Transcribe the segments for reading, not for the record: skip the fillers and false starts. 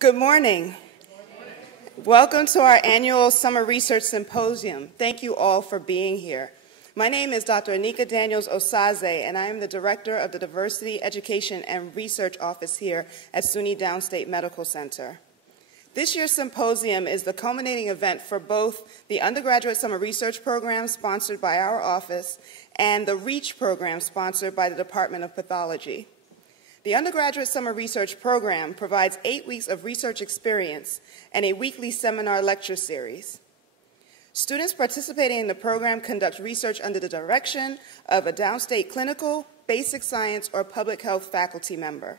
Good morning. Welcome to our annual Summer Research Symposium. Thank you all for being here. My name is Dr. Anika Daniels-Osaze, and I am the Director of the Diversity, Education, and Research Office here at SUNY Downstate Medical Center. This year's symposium is the culminating event for both the Undergraduate Summer Research Program sponsored by our office and the REACH program sponsored by the Department of Pathology. The Undergraduate Summer Research Program provides 8 weeks of research experience and a weekly seminar lecture series. Students participating in the program conduct research under the direction of a downstate clinical, basic science, or public health faculty member.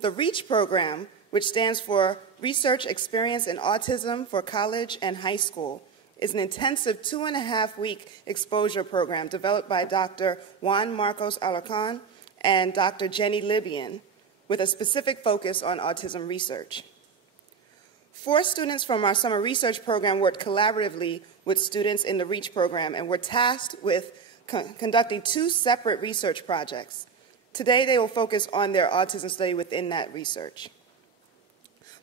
The REACH program, which stands for Research Experience in Autism for College and High School, is an intensive 2.5-week exposure program developed by Dr. Juan Marcos Alarcon and Dr. Jenny Libyan, with a specific focus on autism research. 4 students from our summer research program worked collaboratively with students in the REACH program and were tasked with conducting 2 separate research projects. Today, they will focus on their autism study within that research.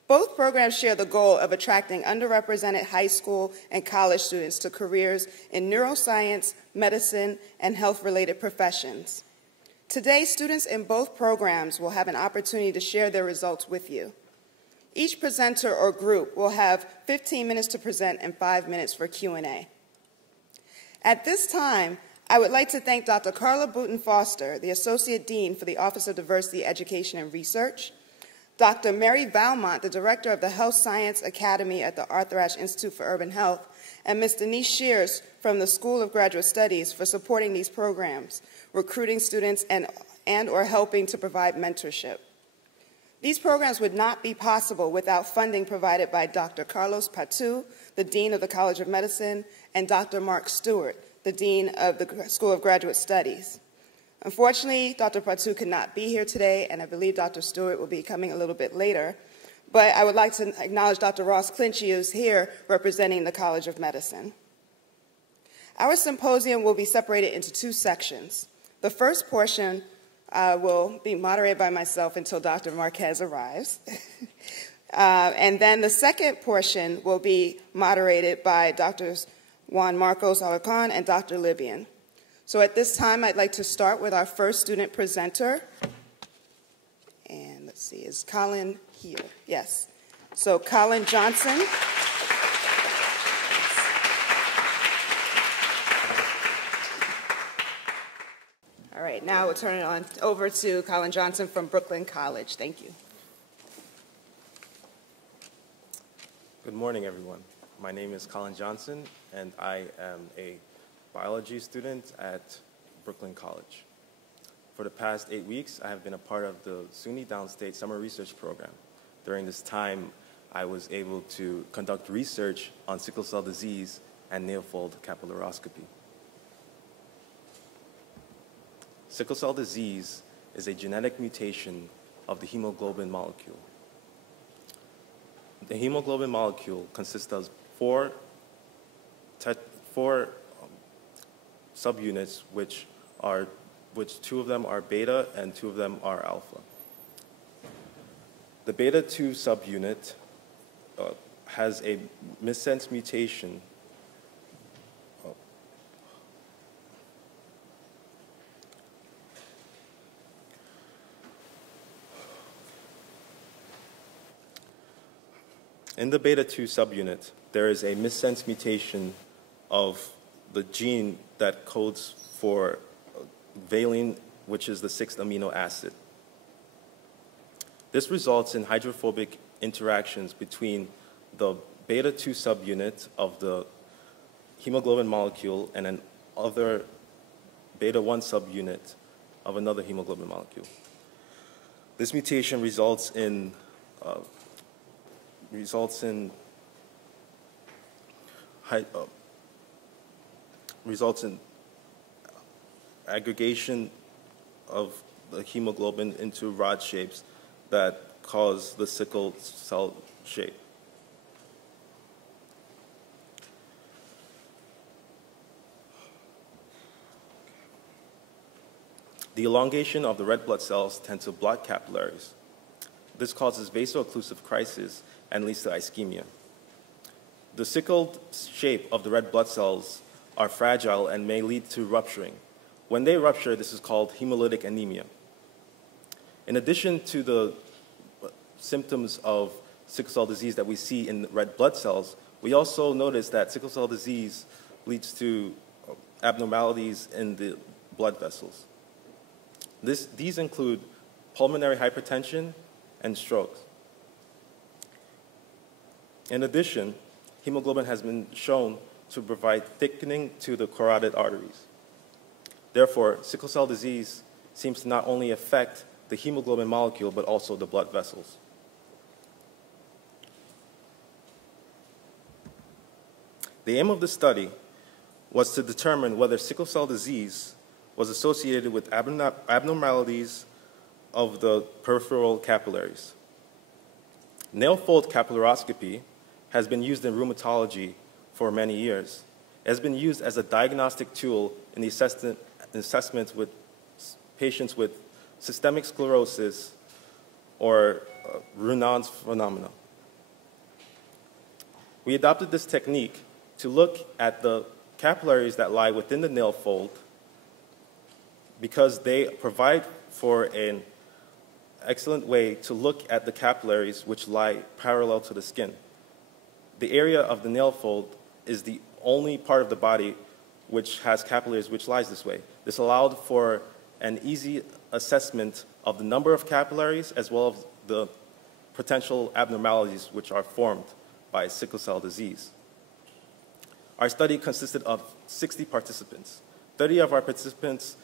Both programs share the goal of attracting underrepresented high school and college students to careers in neuroscience, medicine, and health-related professions. Today, students in both programs will have an opportunity to share their results with you. Each presenter or group will have 15 minutes to present and 5 minutes for Q&A. At this time, I would like to thank Dr. Carla Booten Foster, the Associate Dean for the Office of Diversity, Education, and Research, Dr. Mary Valmont, the Director of the Health Science Academy at the Arthur Ashe Institute for Urban Health, and Ms. Denise Shears from the School of Graduate Studies for supporting these programs, recruiting students and or helping to provide mentorship. These programs would not be possible without funding provided by Dr. Carlos Patu, the Dean of the College of Medicine, and Dr. Mark Stewart, the Dean of the School of Graduate Studies. Unfortunately, Dr. Patu could not be here today, and I believe Dr. Stewart will be coming a little bit later. But I would like to acknowledge Dr. Ross Clinchy, who's here representing the College of Medicine. Our symposium will be separated into 2 sections. The first portion will be moderated by myself until Dr. Marquez arrives. And then the second portion will be moderated by Drs. Juan Marcos Alarcon and Dr. Libyan. So at this time, I'd like to start with our first student presenter. And let's see, is Colin here? Yes. So Colin Johnson. All right, now we'll turn it on over to Colin Johnson from Brooklyn College. Thank you. Good morning, everyone. My name is Colin Johnson, and I am a biology student at Brooklyn College. For the past 8 weeks, I have been a part of the SUNY Downstate Summer Research Program. During this time, I was able to conduct research on sickle cell disease and neofold capillaroscopy. Sickle cell disease is a genetic mutation of the hemoglobin molecule. The hemoglobin molecule consists of 4 subunits, which 2 of them are beta and 2 of them are alpha. The beta 2 subunit has a missense mutation in the beta 2 subunit, there is a missense mutation of the gene that codes for valine, which is the 6th amino acid. This results in hydrophobic interactions between the beta 2 subunit of the hemoglobin molecule and an other beta 1 subunit of another hemoglobin molecule. This mutation results in aggregation of the hemoglobin into rod shapes that cause the sickle cell shape. The elongation of the red blood cells tend to block capillaries. this causes vaso-occlusive crisis and leads to ischemia. The sickled shape of the red blood cells are fragile and may lead to rupturing. When they rupture, this is called hemolytic anemia. In addition to the symptoms of sickle cell disease that we see in red blood cells, we also notice that sickle cell disease leads to abnormalities in the blood vessels. These include pulmonary hypertension and strokes. In addition, hemoglobin has been shown to provide thickening to the carotid arteries. Therefore, sickle cell disease seems to not only affect the hemoglobin molecule, but also the blood vessels. The aim of the study was to determine whether sickle cell disease was associated with abnormalities of the peripheral capillaries. Nail fold capillaroscopy has been used in rheumatology for many years. It has been used as a diagnostic tool in the assessment with patients with systemic sclerosis or Raynaud's phenomena. We adopted this technique to look at the capillaries that lie within the nail fold because they provide for an excellent way to look at the capillaries which lie parallel to the skin. The area of the nail fold is the only part of the body which has capillaries which lies this way. This allowed for an easy assessment of the number of capillaries as well as the potential abnormalities which are formed by sickle cell disease. Our study consisted of 60 participants. 30 of our participants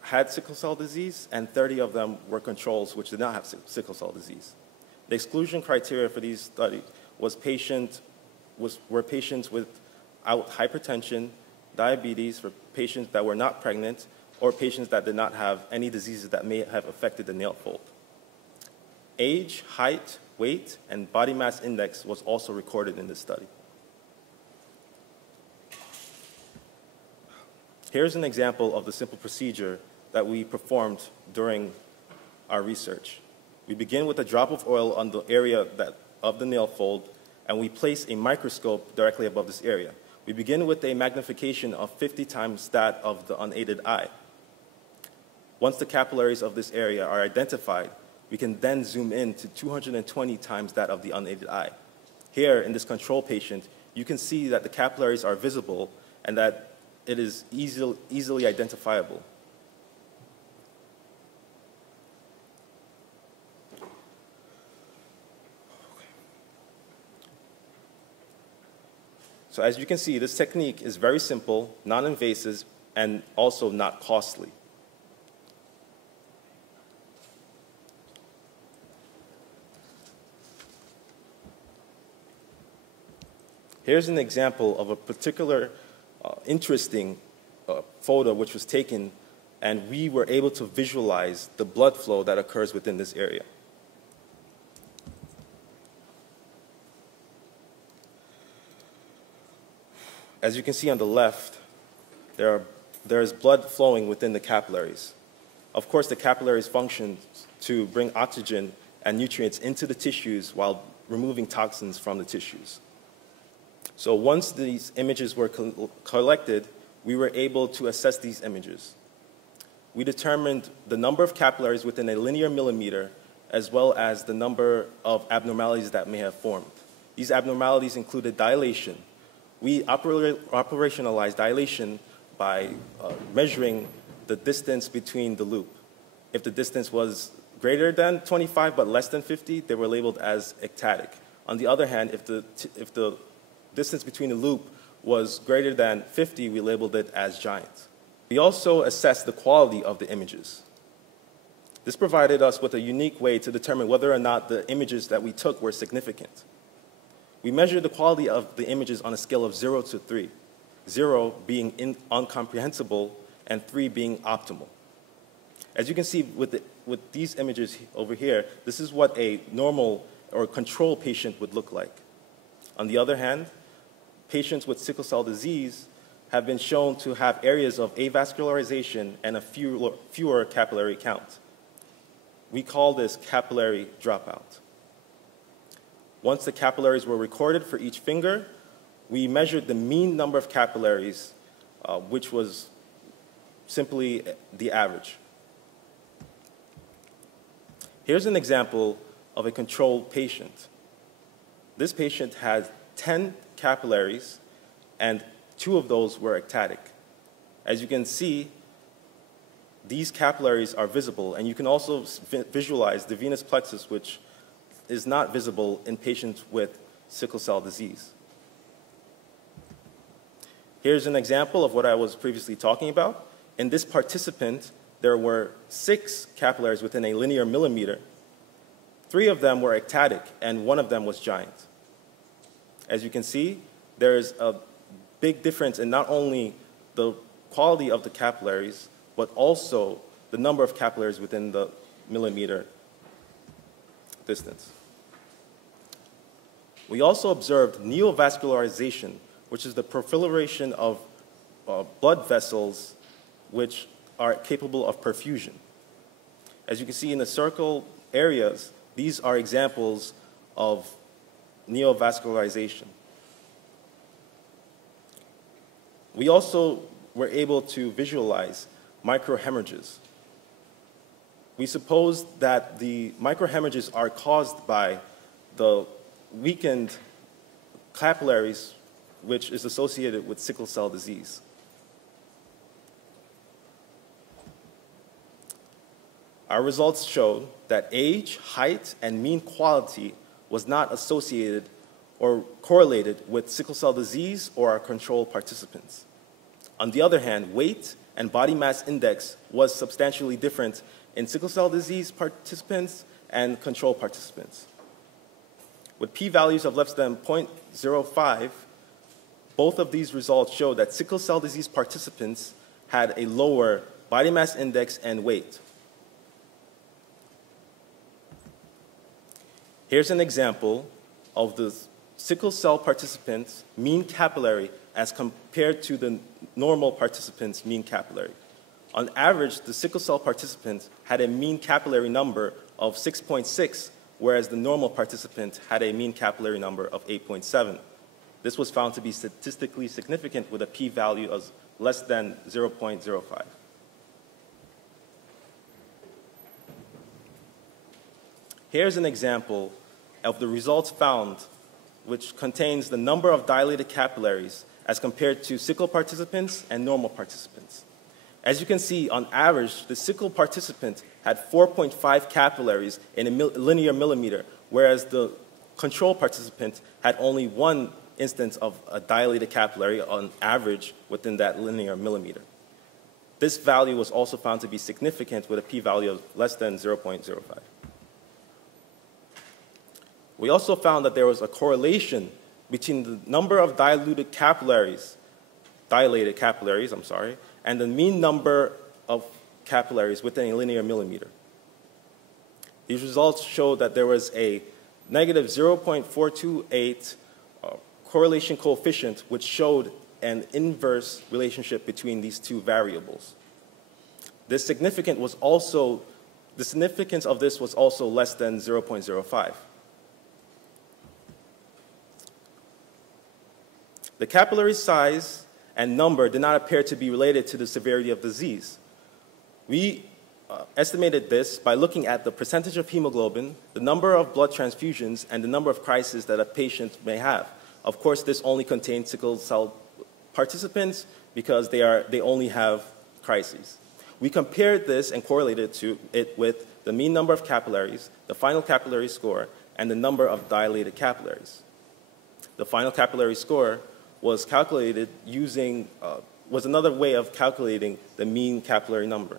had sickle cell disease, and 30 of them were controls which did not have sickle cell disease. The exclusion criteria for these studies were patients without hypertension, diabetes, for patients that were not pregnant, or patients that did not have any diseases that may have affected the nail fold. Age, height, weight, and body mass index was also recorded in this study. Here's an example of the simple procedure that we performed during our research. We begin with a drop of oil on the area of the nail fold, and we place a microscope directly above this area. We begin with a magnification of 50 times that of the unaided eye. Once the capillaries of this area are identified, we can then zoom in to 220 times that of the unaided eye. Here, in this control patient, you can see that the capillaries are visible and that it is easily identifiable. So as you can see, this technique is very simple, non-invasive, and also not costly. Here's an example of a particular interesting photo which was taken, and we were able to visualize the blood flow that occurs within this area. As you can see on the left, there is blood flowing within the capillaries. Of course, the capillaries function to bring oxygen and nutrients into the tissues while removing toxins from the tissues. So once these images were collected, we were able to assess these images. We determined the number of capillaries within a linear millimeter, as well as the number of abnormalities that may have formed. These abnormalities included dilation. We operationalized dilation by measuring the distance between the loop. If the distance was greater than 25 but less than 50, they were labeled as ectatic. On the other hand, if the distance between the loop was greater than 50, we labeled it as giant. We also assessed the quality of the images. This provided us with a unique way to determine whether or not the images that we took were significant. We measured the quality of the images on a scale of 0 to 3, 0 being incomprehensible and 3 being optimal. As you can see with these images over here, this is what a normal or control patient would look like. On the other hand, patients with sickle cell disease have been shown to have areas of avascularization and a fewer capillary count. We call this capillary dropout. Once the capillaries were recorded for each finger, we measured the mean number of capillaries, which was simply the average. Here's an example of a controlled patient. This patient had 10 capillaries, and 2 of those were ectatic. As you can see, these capillaries are visible, and you can also visualize the venous plexus, which is not visible in patients with sickle cell disease. Here's an example of what I was previously talking about. In this participant, there were 6 capillaries within a linear millimeter. 3 of them were ectatic, and 1 of them was giant. As you can see, there is a big difference in not only the quality of the capillaries, but also the number of capillaries within the millimeter distance. We also observed neovascularization, which is the proliferation of blood vessels which are capable of perfusion. As you can see in the circle areas, these are examples of neovascularization. We also were able to visualize microhemorrhages. We suppose that the microhemorrhages are caused by the weakened capillaries, which is associated with sickle cell disease. Our results showed that age, height, and mean quality was not associated or correlated with sickle cell disease or our control participants. On the other hand, weight and body mass index was substantially different in sickle cell disease participants and control participants. With p-values of less than 0.05, both of these results show that sickle cell disease participants had a lower body mass index and weight. Here's an example of the sickle cell participants' mean capillary as compared to the normal participants' mean capillary. On average, the sickle cell participant had a mean capillary number of 6.6, whereas the normal participant had a mean capillary number of 8.7. This was found to be statistically significant with a p-value of less than 0.05. Here's an example of the results found, which contains the number of dilated capillaries as compared to sickle participants and normal participants. As you can see, on average, the sickle participant had 4.5 capillaries in a linear millimeter, whereas the control participant had only 1 instance of a dilated capillary on average within that linear millimeter. This value was also found to be significant with a p-value of less than 0.05. We also found that there was a correlation between the number of dilated capillaries, and the mean number of capillaries within a linear millimeter. These results showed that there was a negative 0.428 correlation coefficient, which showed an inverse relationship between these 2 variables. The significance of this was also less than 0.05. The capillary size and number did not appear to be related to the severity of disease. We estimated this by looking at the percentage of hemoglobin, the number of blood transfusions, and the number of crises that a patient may have. Of course, this only contains sickle cell participants because they only have crises. We compared this and correlated it with the mean number of capillaries, the final capillary score, and the number of dilated capillaries. The final capillary score was calculated using, was another way of calculating the mean capillary number.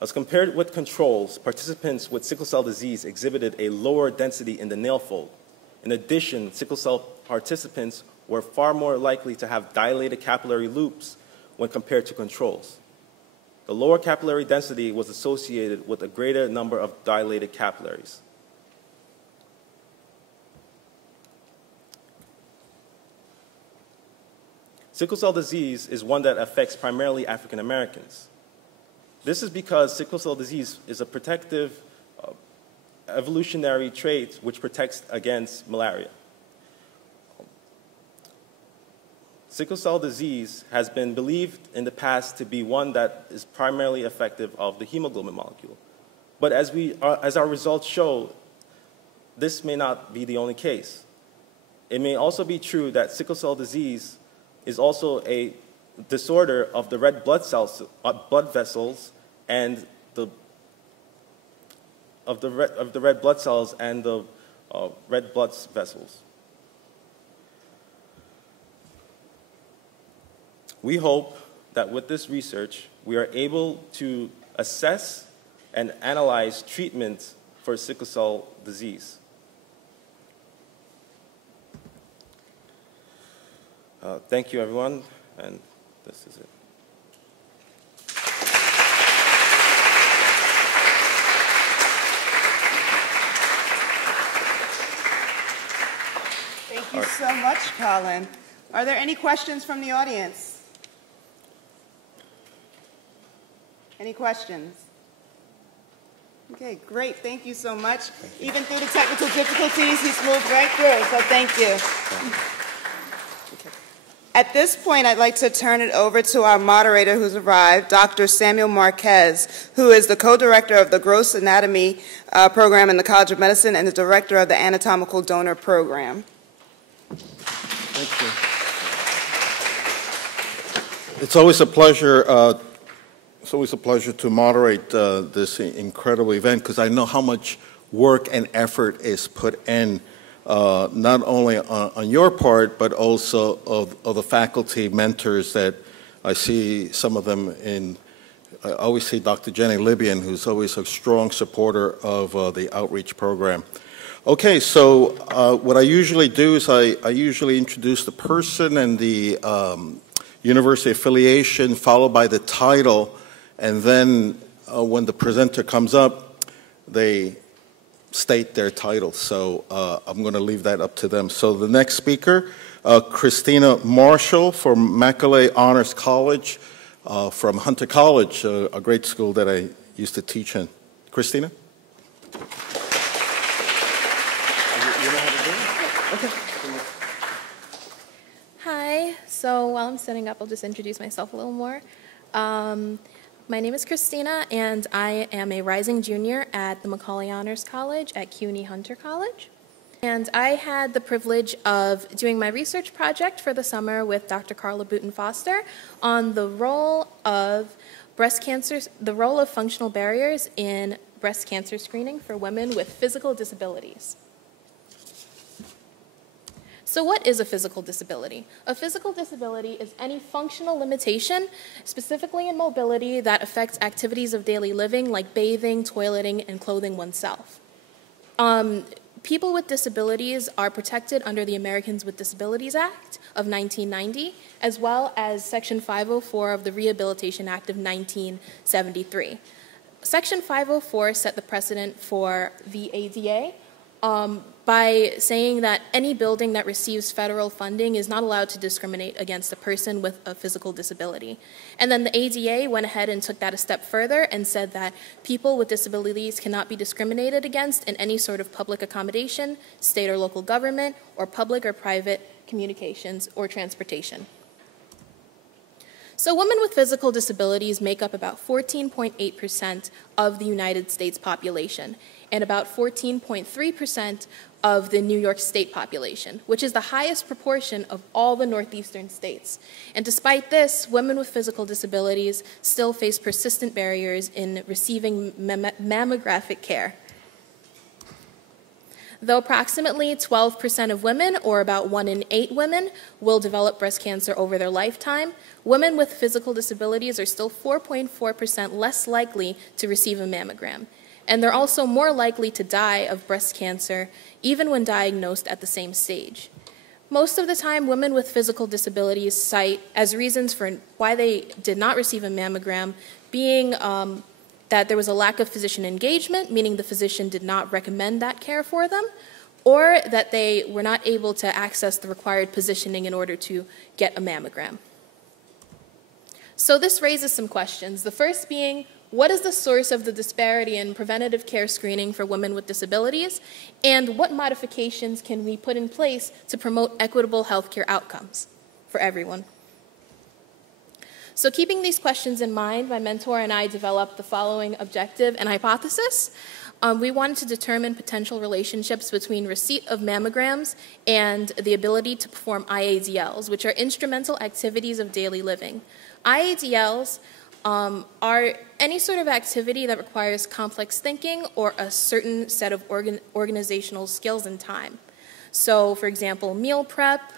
As compared with controls, participants with sickle cell disease exhibited a lower density in the nail fold. In addition, sickle cell participants were far more likely to have dilated capillary loops when compared to controls. The lower capillary density was associated with a greater number of dilated capillaries. sickle cell disease is one that affects primarily African Americans. This is because sickle cell disease is a protective evolutionary trait which protects against malaria. Sickle cell disease has been believed in the past to be one that is primarily effective of the hemoglobin molecule. But as our results show, this may not be the only case. It may also be true that sickle cell disease is also a disorder of the red blood cells, blood vessels, and the red blood cells and the red blood vessels. We hope that with this research, we are able to assess and analyze treatment for sickle cell disease. Thank you, everyone, and this is it. Thank you so much, Colin. Are there any questions from the audience? Any questions? Okay, great. Thank you so much. Even through the technical difficulties, he's moved right through, so thank you. Okay. At this point, I'd like to turn it over to our moderator who's arrived, Dr. Samuel Marquez, who is the co-director of the Gross Anatomy program in the College of Medicine and the director of the Anatomical Donor Program. Thank you. It's always a pleasure. It's always a pleasure to moderate this incredible event because I know how much work and effort is put in, not only on your part, but also of the faculty mentors that I see some of them in. I always see Dr. Jenny Libyan, who's always a strong supporter of the outreach program. Okay, so what I usually do is I usually introduce the person and the university affiliation, followed by the title, and then when the presenter comes up, they state their title. So I'm going to leave that up to them. So the next speaker, Christina Marshall from Macaulay Honors College from Hunter College, a great school that I used to teach in. Christina? Hi, so while I'm setting up, I'll just introduce myself a little more. My name is Christina, and I am a rising junior at the Macaulay Honors College at CUNY Hunter College. And I had the privilege of doing my research project for the summer with Dr. Carla Booten-Foster on the role of breast cancer, the role of functional barriers in breast cancer screening for women with physical disabilities. So what is a physical disability? A physical disability is any functional limitation, specifically in mobility, that affects activities of daily living like bathing, toileting, and clothing oneself. People with disabilities are protected under the Americans with Disabilities Act of 1990, as well as Section 504 of the Rehabilitation Act of 1973. Section 504 set the precedent for the ADA, by saying that any building that receives federal funding is not allowed to discriminate against a person with a physical disability. And then the ADA went ahead and took that a step further and said that people with disabilities cannot be discriminated against in any sort of public accommodation, state or local government, or public or private communications or transportation. So women with physical disabilities make up about 14.8% of the United States population and about 14.3% of the New York State population, which is the highest proportion of all the northeastern states. And despite this, women with physical disabilities still face persistent barriers in receiving mammographic care. Though approximately 12% of women, or about 1 in 8 women, will develop breast cancer over their lifetime, women with physical disabilities are still 4.4% less likely to receive a mammogram. And they're also more likely to die of breast cancer, even when diagnosed at the same stage. Most of the time, women with physical disabilities cite as reasons for why they did not receive a mammogram being that there was a lack of physician engagement, meaning the physician did not recommend that care for them, or that they were not able to access the required positioning in order to get a mammogram. So this raises some questions. The first being, what is the source of the disparity in preventative care screening for women with disabilities, and what modifications can we put in place to promote equitable healthcare outcomes for everyone? So keeping these questions in mind, my mentor and I developed the following objective and hypothesis. We wanted to determine potential relationships between receipt of mammograms and the ability to perform IADLs, which are instrumental activities of daily living. IADLs are any sort of activity that requires complex thinking or a certain set of organizational skills and time. So, for example, meal prep,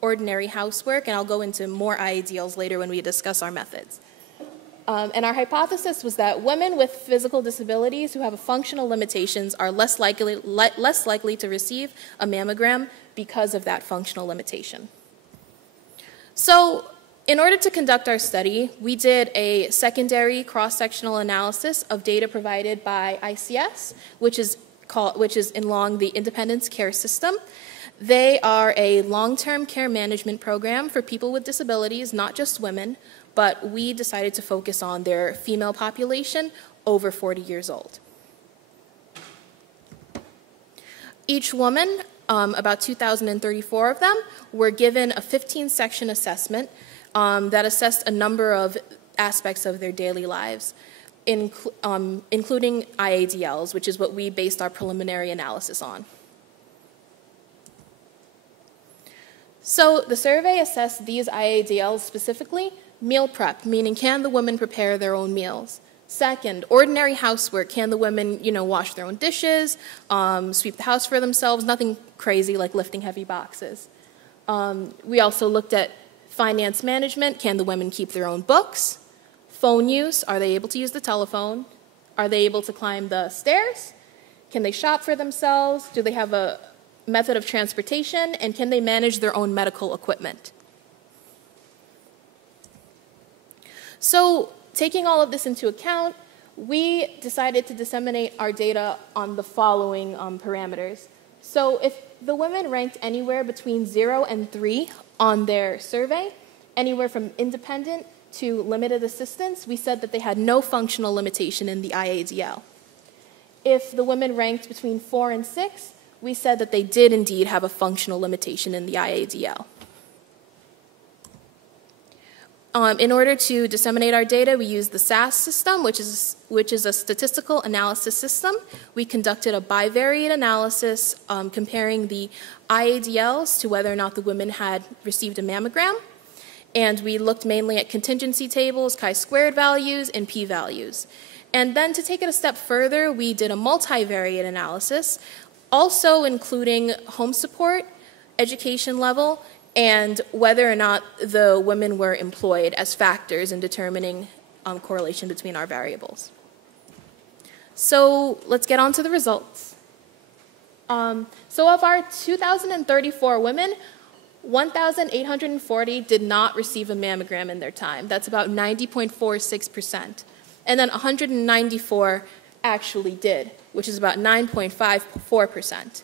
ordinary housework, and I'll go into more IADLs later when we discuss our methods. And our hypothesis was that women with physical disabilities who have functional limitations are less likely to receive a mammogram because of that functional limitation. So, in order to conduct our study, we did a secondary cross-sectional analysis of data provided by ICS, which is along the Independence Care System. They are a long-term care management program for people with disabilities, not just women, but we decided to focus on their female population over 40 years old. Each woman, about 2,034 of them, were given a 15-section assessment that assessed a number of aspects of their daily lives, including IADLs, which is what we based our preliminary analysis on. So the survey assessed these IADLs specifically. Meal prep, meaning can the women prepare their own meals? Second, ordinary housework, can the women, wash their own dishes, sweep the house for themselves, nothing crazy like lifting heavy boxes. We also looked at finance management, can the women keep their own books? Phone use, are they able to use the telephone? Are they able to climb the stairs? Can they shop for themselves? Do they have a method of transportation? And can they manage their own medical equipment? So, taking all of this into account, we decided to disseminate our data on the following parameters. So, if the women ranked anywhere between 0 and 3 on their survey, anywhere from independent to limited assistance, we said that they had no functional limitation in the IADL. If the women ranked between 4 and 6, we said that they did indeed have a functional limitation in the IADL. In order to disseminate our data, we used the SAS system, which is a statistical analysis system. We conducted a bivariate analysis comparing the IADLs to whether or not the women had received a mammogram. And we looked mainly at contingency tables, chi-squared values, and p-values. And then to take it a step further, we did a multivariate analysis, also including home support, education level, and whether or not the women were employed as factors in determining correlation between our variables. So let's get on to the results. So of our 2,034 women, 1,840 did not receive a mammogram in their time. That's about 90.46%. And then 194 actually did, which is about 9.54%.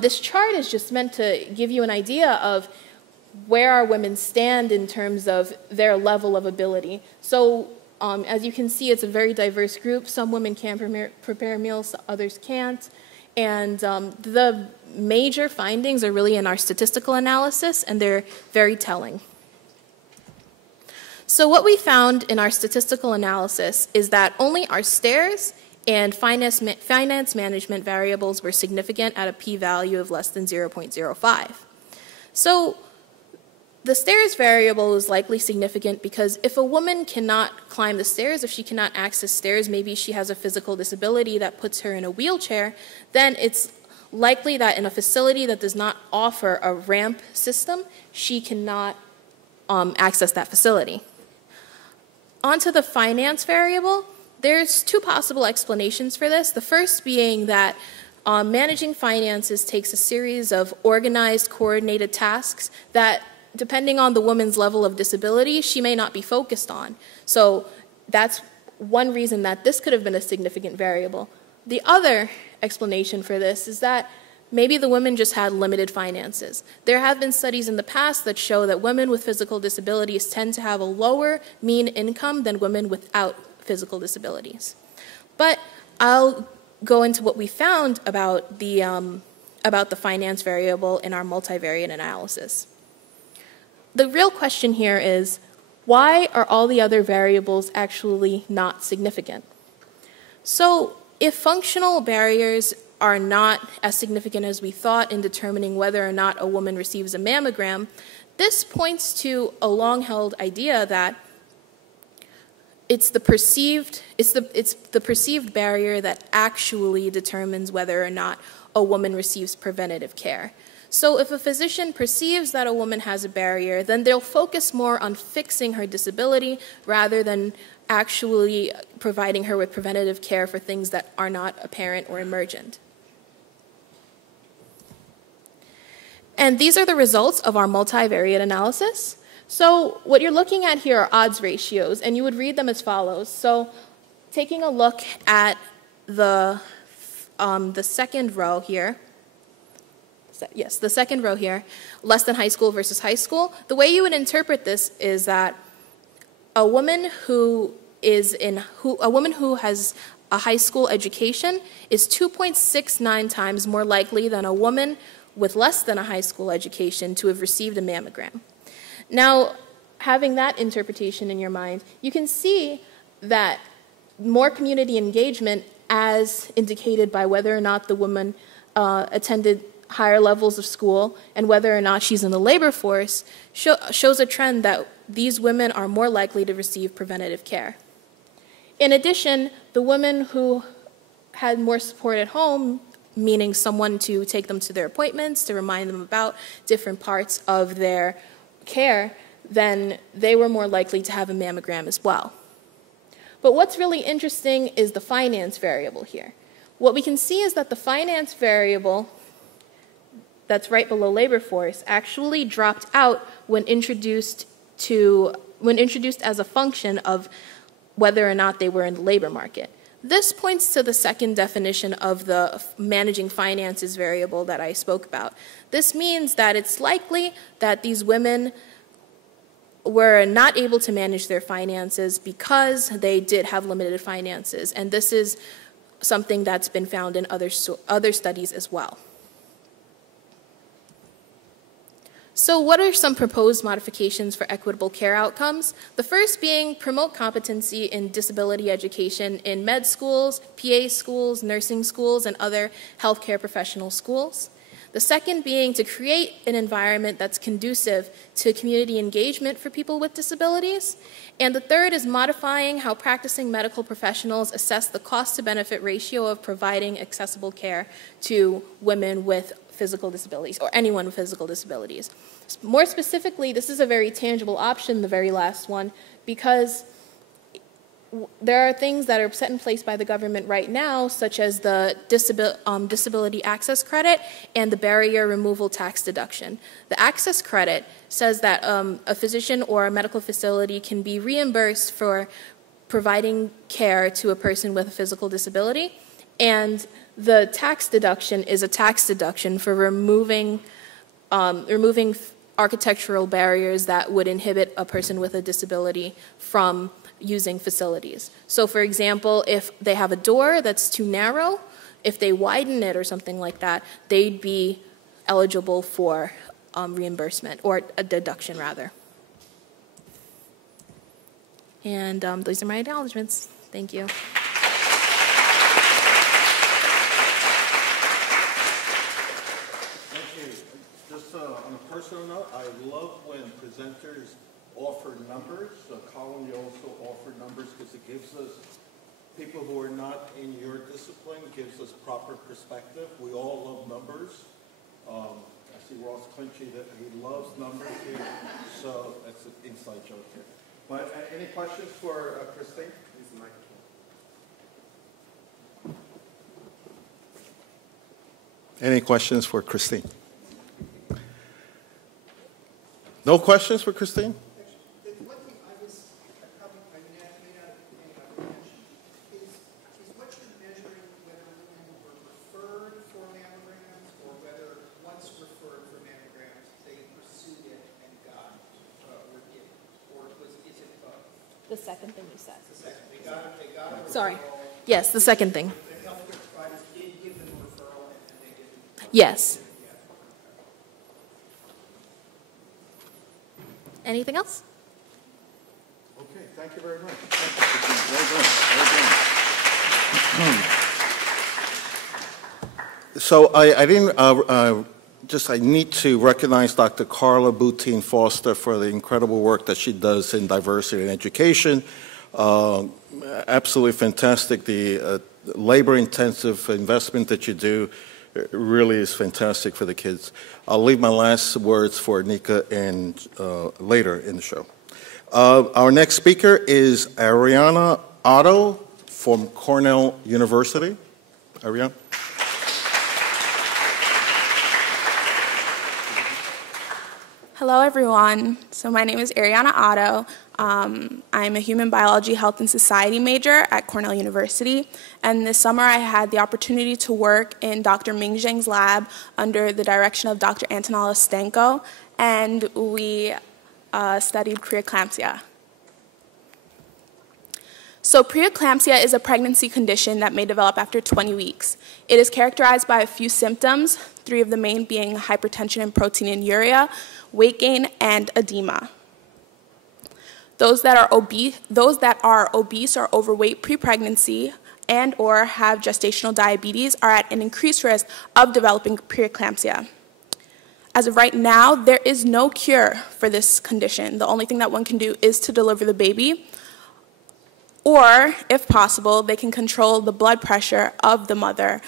This chart is just meant to give you an idea of where our women stand in terms of their level of ability. So as you can see, it's a very diverse group. Some women can prepare meals, others can't. And the major findings are really in our statistical analysis, and they're very telling. So what we found in our statistical analysis is that only our stairs and finance management variables were significant at a p-value of less than 0.05. So the stairs variable is likely significant because if a woman cannot climb the stairs, if she cannot access stairs, maybe she has a physical disability that puts her in a wheelchair, then it's likely that in a facility that does not offer a ramp system, she cannot access that facility. Onto the finance variable, there's two possible explanations for this. The first being that managing finances takes a series of organized, coordinated tasks that, depending on the woman's level of disability, she may not be focused on. So that's one reason that this could have been a significant variable. The other explanation for this is that maybe the women just had limited finances. There have been studies in the past that show that women with physical disabilities tend to have a lower mean income than women without physical disabilities. But I'll go into what we found about the finance variable in our multivariate analysis. The real question here is, why are all the other variables actually not significant? So if functional barriers are not as significant as we thought in determining whether or not a woman receives a mammogram, this points to a long-held idea that it's the perceived barrier that actually determines whether or not a woman receives preventative care. So if a physician perceives that a woman has a barrier, then they'll focus more on fixing her disability rather than actually providing her with preventative care for things that are not apparent or emergent. And these are the results of our multivariate analysis. So what you're looking at here are odds ratios, and you would read them as follows. So taking a look at the second row here, yes, the second row here, less than high school versus high school, the way you would interpret this is that a woman who has a high school education is 2.69 times more likely than a woman with less than a high school education to have received a mammogram. Now, having that interpretation in your mind, you can see that more community engagement, as indicated by whether or not the woman attended higher levels of school and whether or not she's in the labor force, shows a trend that these women are more likely to receive preventative care. In addition, the women who had more support at home, meaning someone to take them to their appointments, to remind them about different parts of their care, then they were more likely to have a mammogram as well. But what's really interesting is the finance variable here. What we can see is that the finance variable that's right below labor force actually dropped out when introduced as a function of whether or not they were in the labor market. This points to the second definition of the managing finances variable that I spoke about. This means that it's likely that these women were not able to manage their finances because they did have limited finances, and this is something that's been found in other studies as well. So what are some proposed modifications for equitable care outcomes? The first being promote competency in disability education in med schools, PA schools, nursing schools, and other healthcare professional schools. The second being to create an environment that's conducive to community engagement for people with disabilities. And the third is modifying how practicing medical professionals assess the cost-to-benefit ratio of providing accessible care to women with physical disabilities, or anyone with physical disabilities. More specifically, this is a very tangible option, the very last one, because there are things that are set in place by the government right now, such as the disability access credit and the barrier removal tax deduction. The access credit says that a physician or a medical facility can be reimbursed for providing care to a person with a physical disability, and the tax deduction is a tax deduction for removing architectural barriers that would inhibit a person with a disability from using facilities. So for example, if they have a door that's too narrow, if they widen it or something like that, they'd be eligible for reimbursement, or a deduction rather. And those are my acknowledgements. Thank you. On a personal note, I love when presenters offer numbers. So Colin, you also offer numbers because it gives us, people who are not in your discipline, gives us proper perspective. We all love numbers. I see Ross Clinchy that he loves numbers here. So that's an inside joke here. But any questions for Christine? Use the microphone. Any questions for Christine? No questions for Christine? One thing I was probably may not mention is what you're measuring whether women were referred for mammograms or whether the second thing you said. Sorry. Yes, the second thing. Yes. Anything else? Okay, thank you very much. Well done. So I didn't, I need to recognize Dr. Carla Boutine Foster for the incredible work that she does in diversity and education. Absolutely fantastic. The labor-intensive investment that you do really is fantastic for the kids. I'll leave my last words for Nika and later in the show. Our next speaker is Amara Otto from Cornell University. Ariana. Hello, everyone. So my name is Ariana Otto. I'm a human biology, health, and society major at Cornell University. And this summer, I had the opportunity to work in Dr. Ming Zheng's lab under the direction of Dr. Antonella Stenko, and we studied preeclampsia. So preeclampsia is a pregnancy condition that may develop after 20 weeks. It is characterized by a few symptoms, 3 of the main being hypertension and proteinuria, weight gain, and edema. Those that are obese or overweight pre-pregnancy and or have gestational diabetes are at an increased risk of developing preeclampsia. As of right now, there is no cure for this condition. The only thing that one can do is to deliver the baby, or, if possible, they can control the blood pressure of the mother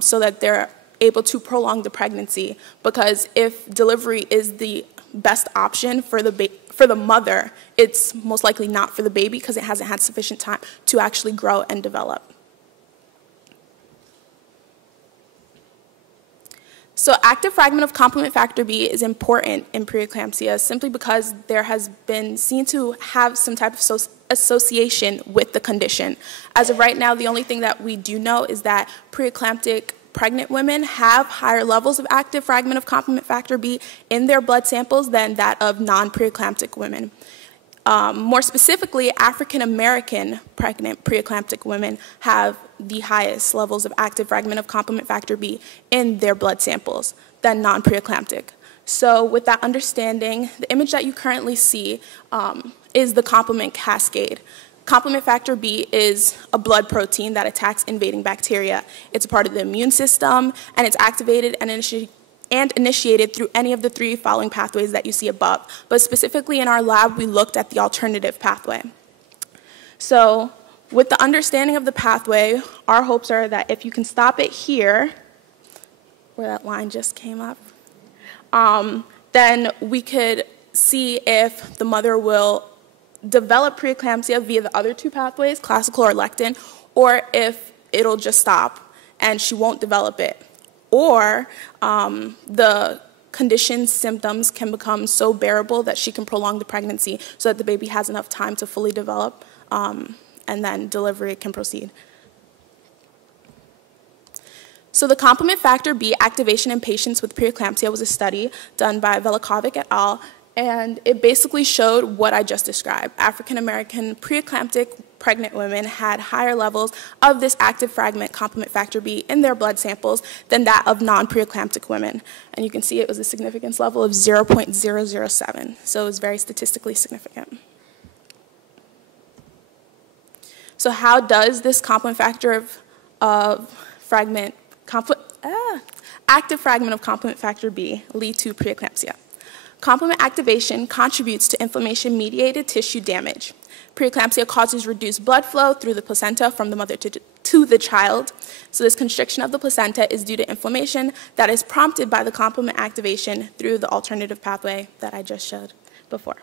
so that they're able to prolong the pregnancy, because if delivery is the best option for the mother, it's most likely not for the baby because it hasn't had sufficient time to actually grow and develop. So active fragment of complement factor B is important in preeclampsia simply because there has been seen to have some type of association with the condition. As of right now, the only thing that we do know is that preeclamptic pregnant women have higher levels of active fragment of complement factor B in their blood samples than that of non-preeclamptic women. More specifically, African American pregnant preeclamptic women have the highest levels of active fragment of complement factor B in their blood samples than non-preeclamptic. So with that understanding, the image that you currently see is the complement cascade. Complement factor B is a blood protein that attacks invading bacteria. It's a part of the immune system, and it's activated and initiated through any of the 3 following pathways that you see above. But specifically in our lab, we looked at the alternative pathway. So with the understanding of the pathway, our hopes are that if you can stop it here, where that line just came up, then we could see if the mother will develop preeclampsia via the other 2 pathways, classical or lectin, or if it'll just stop and she won't develop it. Or the condition's symptoms can become so bearable that she can prolong the pregnancy so that the baby has enough time to fully develop, and then delivery can proceed. So the complement factor B activation in patients with preeclampsia was a study done by Velikovic et al., and it basically showed what I just described. African American preeclamptic pregnant women had higher levels of this active fragment complement factor B in their blood samples than that of non-preeclamptic women. And you can see it was a significance level of 0.007, so it was very statistically significant. So how does this complement factor of active fragment of complement factor B lead to preeclampsia? Complement activation contributes to inflammation-mediated tissue damage. Preeclampsia causes reduced blood flow through the placenta from the mother to the child. So this constriction of the placenta is due to inflammation that is prompted by the complement activation through the alternative pathway that I just showed before.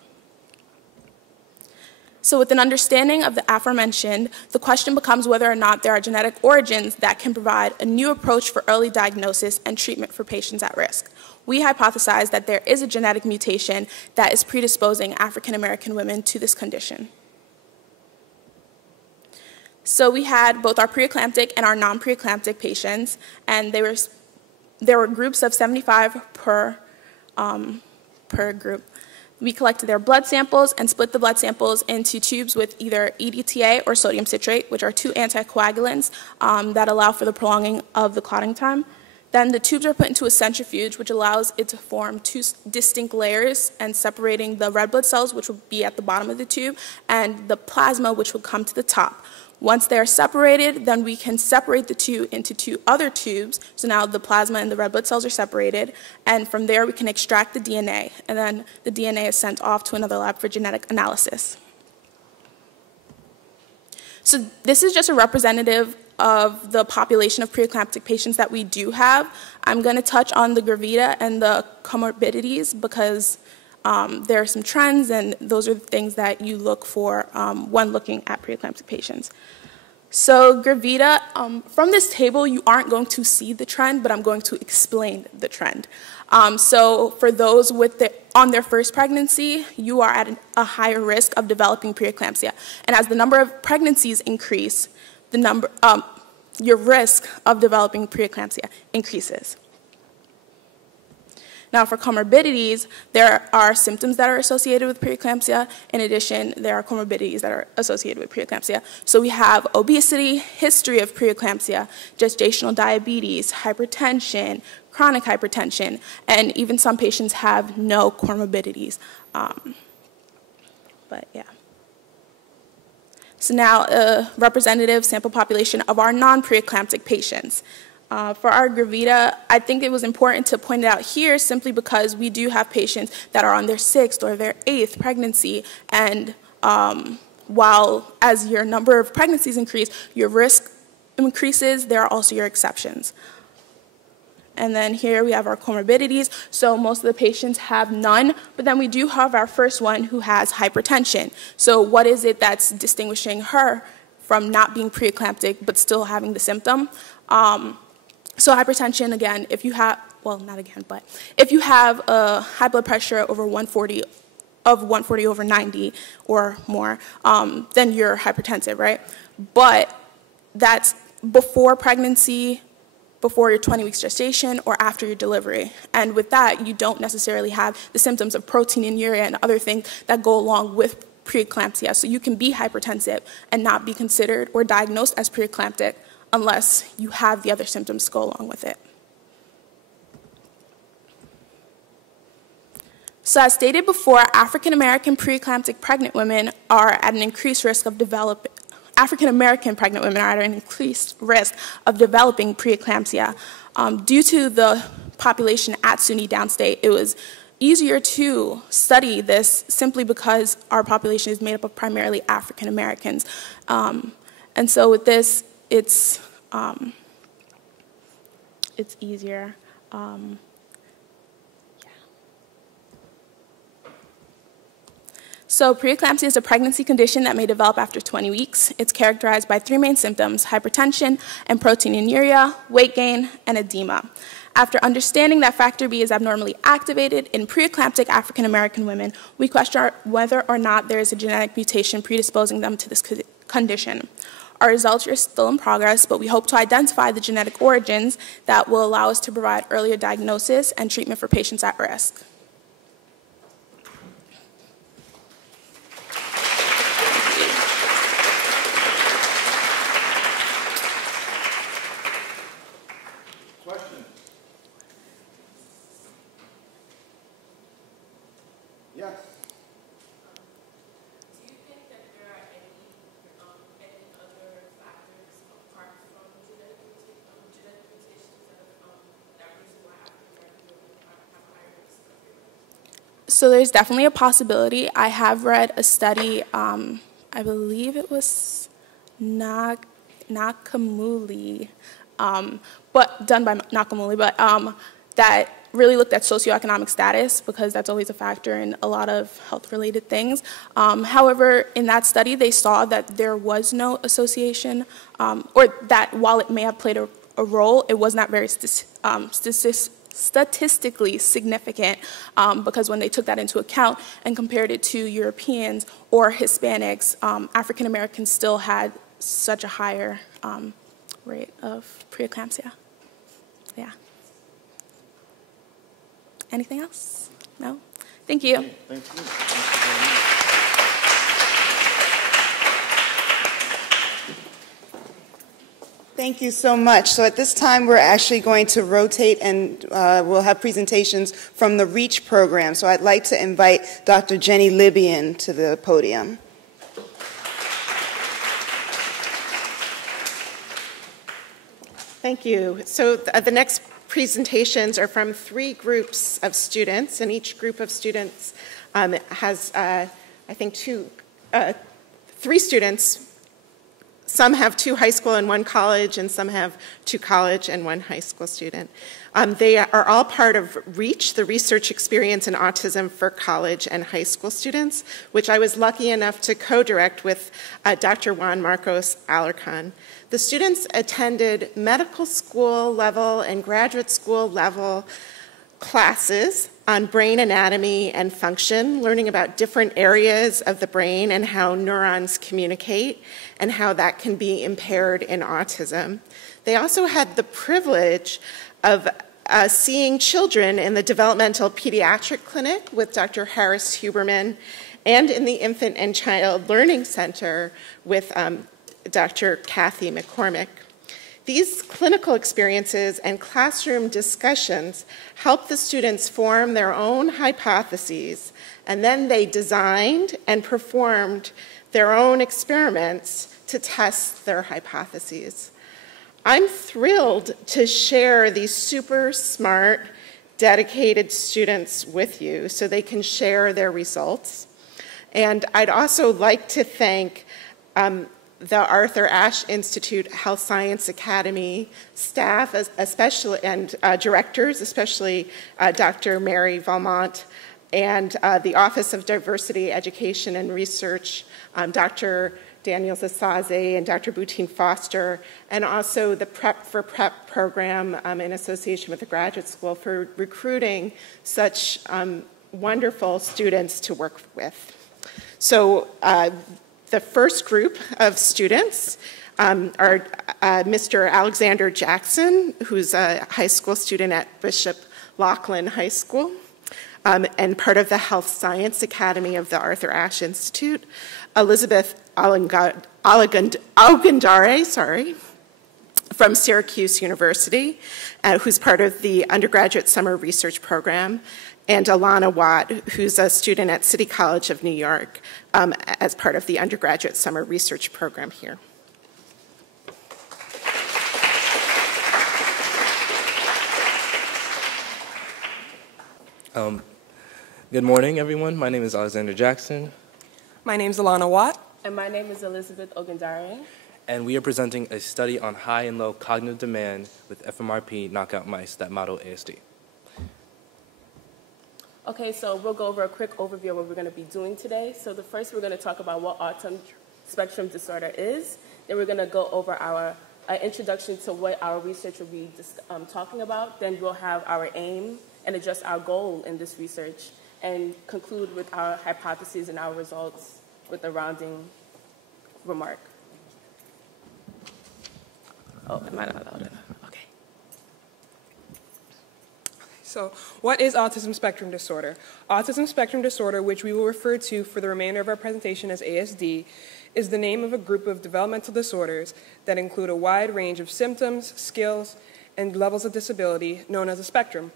So with an understanding of the aforementioned, the question becomes whether or not there are genetic origins that can provide a new approach for early diagnosis and treatment for patients at risk. We hypothesize that there is a genetic mutation that is predisposing African American women to this condition. So we had both our preeclamptic and our non-preeclamptic patients, and there were groups of 75 per group. We collected their blood samples and split the blood samples into tubes with either EDTA or sodium citrate, which are two anticoagulants that allow for the prolonging of the clotting time. Then the tubes are put into a centrifuge, which allows it to form two distinct layers and separating the red blood cells, which will be at the bottom of the tube, and the plasma, which will come to the top. Once they are separated, then we can separate the two into two other tubes. So now the plasma and the red blood cells are separated, and from there we can extract the DNA, and then the DNA is sent off to another lab for genetic analysis. So this is just a representative of the population of preeclamptic patients that we do have. I'm going to touch on the gravida and the comorbidities because there are some trends, and those are the things that you look for when looking at preeclamptic patients. So gravida, from this table, you aren't going to see the trend, but I'm going to explain the trend. So for those on their first pregnancy, you are at a higher risk of developing preeclampsia. And as the number of pregnancies increase, your risk of developing preeclampsia increases. Now, for comorbidities, there are symptoms that are associated with preeclampsia. In addition, there are comorbidities that are associated with preeclampsia. So we have obesity, history of preeclampsia, gestational diabetes, hypertension, chronic hypertension, and even some patients have no comorbidities. But yeah. So now, a representative sample population of our non-preeclamptic patients. For our gravida, I think it was important to point it out here simply because we do have patients that are on their 6th or their 8th pregnancy, and while as your number of pregnancies increase, your risk increases, there are also your exceptions. And then here we have our comorbidities. So most of the patients have none, but then we do have our first one who has hypertension. So what is it that's distinguishing her from not being preeclamptic but still having the symptom? So hypertension, again, if you have, well, not again, but if you have a high blood pressure over 140 over 90 or more, then you're hypertensive, right? But that's before pregnancy, before your 20 weeks gestation, or after your delivery. And with that, you don't necessarily have the symptoms of proteinuria and other things that go along with preeclampsia. So you can be hypertensive and not be considered or diagnosed as preeclamptic unless you have the other symptoms to go along with it. So as stated before, African American preeclamptic pregnant women are at an increased risk of developing, African American pregnant women are at an increased risk of developing preeclampsia. Due to the population at SUNY Downstate, it was easier to study this simply because our population is made up of primarily African Americans. And so with this, it's easier. So preeclampsia is a pregnancy condition that may develop after 20 weeks. It's characterized by 3 main symptoms: hypertension and proteinuria, weight gain, and edema. After understanding that factor B is abnormally activated in preeclamptic African American women, we question whether or not there is a genetic mutation predisposing them to this condition. Our results are still in progress, but we hope to identify the genetic origins that will allow us to provide earlier diagnosis and treatment for patients at risk. Question? Yes. Do you think that there are any other factors apart from genetic mutations that reason why African American women have higher risk of preeclampsia? So there's definitely a possibility. I have read a study, I believe it was Nakamuli, but done by Nakamuli, but that really looked at socioeconomic status because that's always a factor in a lot of health-related things. However, in that study, they saw that there was no association, or that while it may have played a role, it was not very statistically significant because when they took that into account and compared it to Europeans or Hispanics, African Americans still had such a higher rate of preeclampsia. Yeah. Anything else? No? Thank you. Thank you. Thank you so much. So at this time, we're actually going to rotate and we'll have presentations from the REACH program. So I'd like to invite Dr. Jenny Libyan to the podium. Thank you. So the next presentations are from 3 groups of students, and each group of students has, I think, 3 students. Some have 2 high school and 1 college, and some have 2 college and 1 high school student. They are all part of REACH, the Research Experience in Autism for College and High School Students, which I was lucky enough to co-direct with Dr. Juan Marcos Alarcon. The students attended medical school level and graduate school level classes on brain anatomy and function, learning about different areas of the brain and how neurons communicate and how that can be impaired in autism. They also had the privilege of seeing children in the developmental pediatric clinic with Dr. Harris Huberman and in the Infant and Child Learning Center with Dr. Kathy McCormick. These clinical experiences and classroom discussions help the students form their own hypotheses, and then they designed and performed their own experiments to test their hypotheses. I'm thrilled to share these super smart, dedicated students with you so they can share their results. And I'd also like to thank the Arthur Ashe Institute Health Science Academy staff, especially, and directors, especially Dr. Mary Valmont, and the Office of Diversity, Education, and Research, Dr. Daniel Zasaze and Dr. Boutine Foster, and also the Prep for Prep program in association with the graduate school for recruiting such wonderful students to work with. So the first group of students are Mr. Alexander Jackson, who's a high school student at Bishop Laughlin High School, and part of the Health Science Academy of the Arthur Ashe Institute. Elizabeth Augendare, from Syracuse University, who's part of the undergraduate summer research program, and Alana Watt, who's a student at City College of New York as part of the undergraduate summer research program here. Good morning, everyone. My name is Alexander Jackson. My name is Alana Watt. And my name is Elizabeth Ogundare. And we are presenting a study on high and low cognitive demand with FMRP knockout mice that model ASD. Okay, so we'll go over a quick overview of what we're going to be doing today. So the first, we're going to talk about what autism spectrum disorder is. Then we're going to go over our introduction to what our research will be talking about. Then we'll have our aim and address our goal in this research, and conclude with our hypotheses and our results with a rounding remark. Oh, am I not allowed to? Okay. So, what is autism spectrum disorder? Autism spectrum disorder, which we will refer to for the remainder of our presentation as ASD, is the name of a group of developmental disorders that include a wide range of symptoms, skills, and levels of disability known as a spectrum.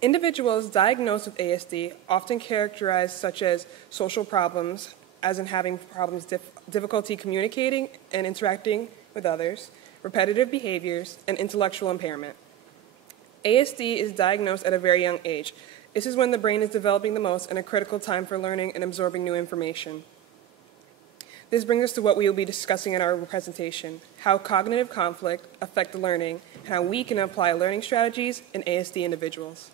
Individuals diagnosed with ASD often characterized such as social problems, as in having problems, difficulty communicating and interacting with others, repetitive behaviors, and intellectual impairment. ASD is diagnosed at a very young age. This is when the brain is developing the most and a critical time for learning and absorbing new information. This brings us to what we will be discussing in our presentation: how cognitive conflict affects the learning, and how we can apply learning strategies in ASD individuals.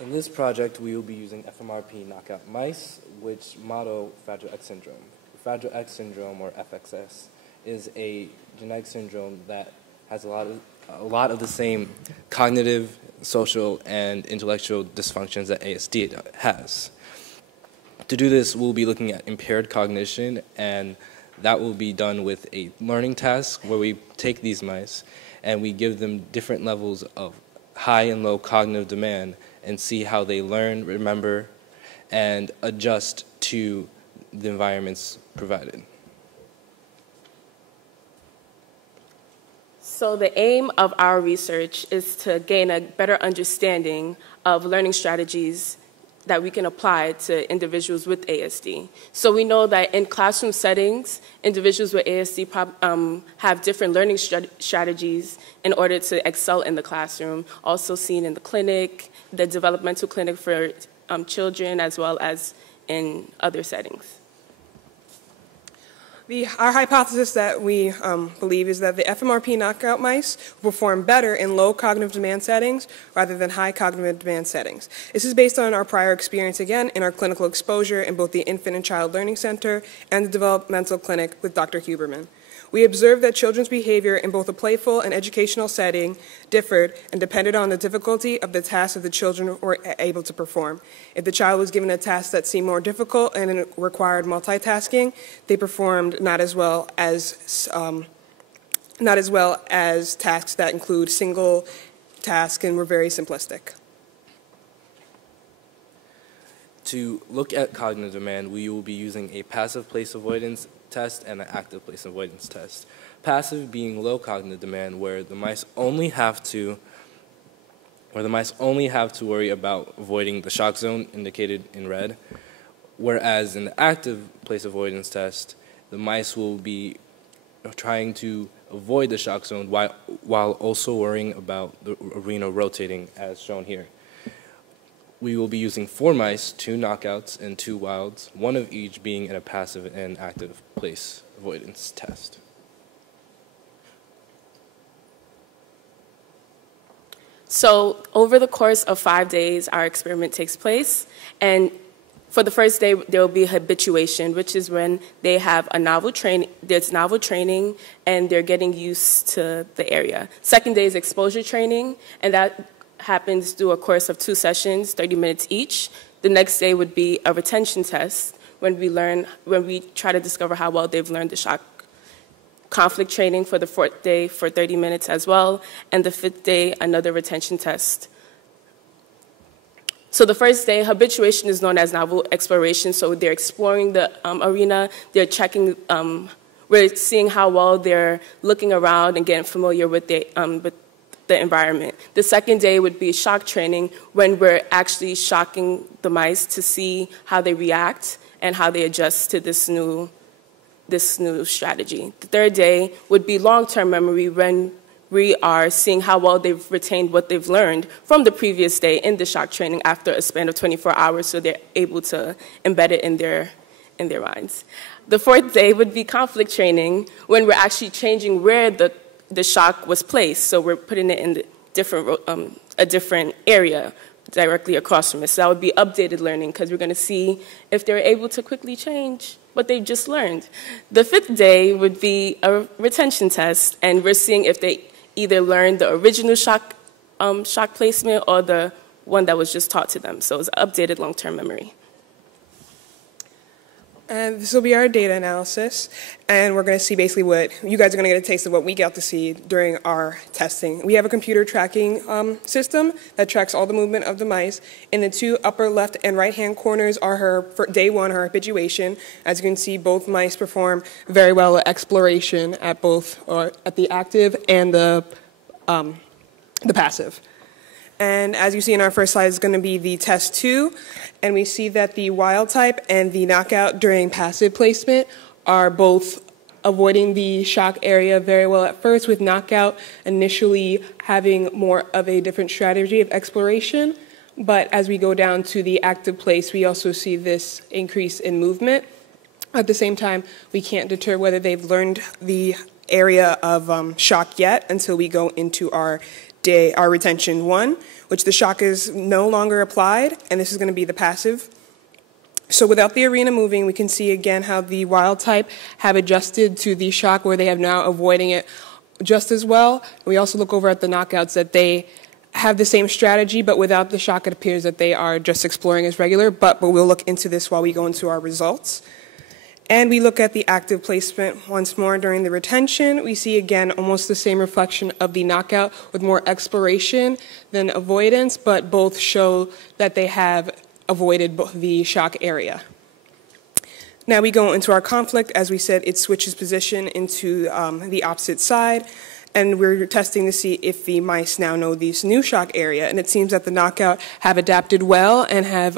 In this project, we will be using FMRP knockout mice, which model Fragile X syndrome. Fragile X syndrome, or FXS, is a genetic syndrome that has a lot of the same cognitive, social, and intellectual dysfunctions that ASD has. To do this, we'll be looking at impaired cognition, and that will be done with a learning task where we take these mice and we give them different levels of high and low cognitive demand, and see how they learn, remember, and adjust to the environments provided. So the aim of our research is to gain a better understanding of learning strategies that we can apply to individuals with ASD. So we know that in classroom settings, individuals with ASD have different learning strategies in order to excel in the classroom, also seen in the clinic, the developmental clinic for children, as well as in other settings. Our hypothesis that we believe is that the FMRP knockout mice perform better in low cognitive demand settings rather than high cognitive demand settings. This is based on our prior experience, again, in our clinical exposure in both the Infant and Child Learning Center and the developmental clinic with Dr. Huberman. We observed that children's behavior in both a playful and educational setting differed and depended on the difficulty of the tasks that the children were able to perform. If the child was given a task that seemed more difficult and it required multitasking, they performed not as well as tasks that include single tasks and were very simplistic. To look at cognitive demand, we will be using a passive place avoidance test and an active place avoidance test. Passive being low cognitive demand, where the mice only have to worry about avoiding the shock zone indicated in red, whereas in the active place avoidance test, the mice will be trying to avoid the shock zone while also worrying about the arena rotating as shown here. We will be using 4 mice, 2 knockouts, and 2 wilds, one of each being in a passive and active place avoidance test. So over the course of 5 days, our experiment takes place, and for the first day, there will be habituation, which is when they have a novel training, there's novel training, and they're getting used to the area. Second day is exposure training, and that happens through a course of 2 sessions, 30 minutes each. The next day would be a retention test when we try to discover how well they've learned the shock. Conflict training for the 4th day for 30 minutes as well, and the 5th day, another retention test. So the first day, habituation is known as novel exploration, so they're exploring the arena, they're checking, we're seeing how well they're looking around and getting familiar with the environment. The second day would be shock training, when we're actually shocking the mice to see how they react and how they adjust to this new strategy. The third day would be long-term memory, when we are seeing how well they've retained what they've learned from the previous day in the shock training after a span of 24 hours, so they're able to embed it in their minds. The 4th day would be conflict training, when we're actually changing where the shock was placed. So we're putting it in a different area directly across from us. So that would be updated learning, because we're going to see if they're able to quickly change what they've just learned. The 5th day would be a retention test, and we're seeing if they either learned the original shock placement or the one that was just taught to them. So it's updated long-term memory. And this will be our data analysis, and we're going to see basically what you guys are going to get a taste of what we got to see during our testing. We have a computer tracking system that tracks all the movement of the mice. In the 2 upper left and right hand corners are for day 1, her habituation. As you can see, both mice perform very well at exploration at both at the active and the passive. And as you see in our first slide is going to be the test 2, and we see that the wild type and the knockout during passive placement are both avoiding the shock area very well at first, with knockout initially having more of a different strategy of exploration. But as we go down to the active place, we also see this increase in movement. At the same time, we can't deter whether they've learned the area of shock yet until we go into our retention 1, which the shock is no longer applied, and this is going to be the passive. So without the arena moving, we can see again how the wild type have adjusted to the shock, where they have now avoiding it just as well. We also look over at the knockouts that they have the same strategy, but without the shock, it appears that they are just exploring as regular, but we'll look into this while we go into our results. And we look at the active placement once more during the retention. We see again almost the same reflection of the knockout with more exploration than avoidance, but both show that they have avoided the shock area. Now we go into our conflict. As we said, it switches position into the opposite side, and we're testing to see if the mice now know this new shock area. And it seems that the knockout have adapted well and have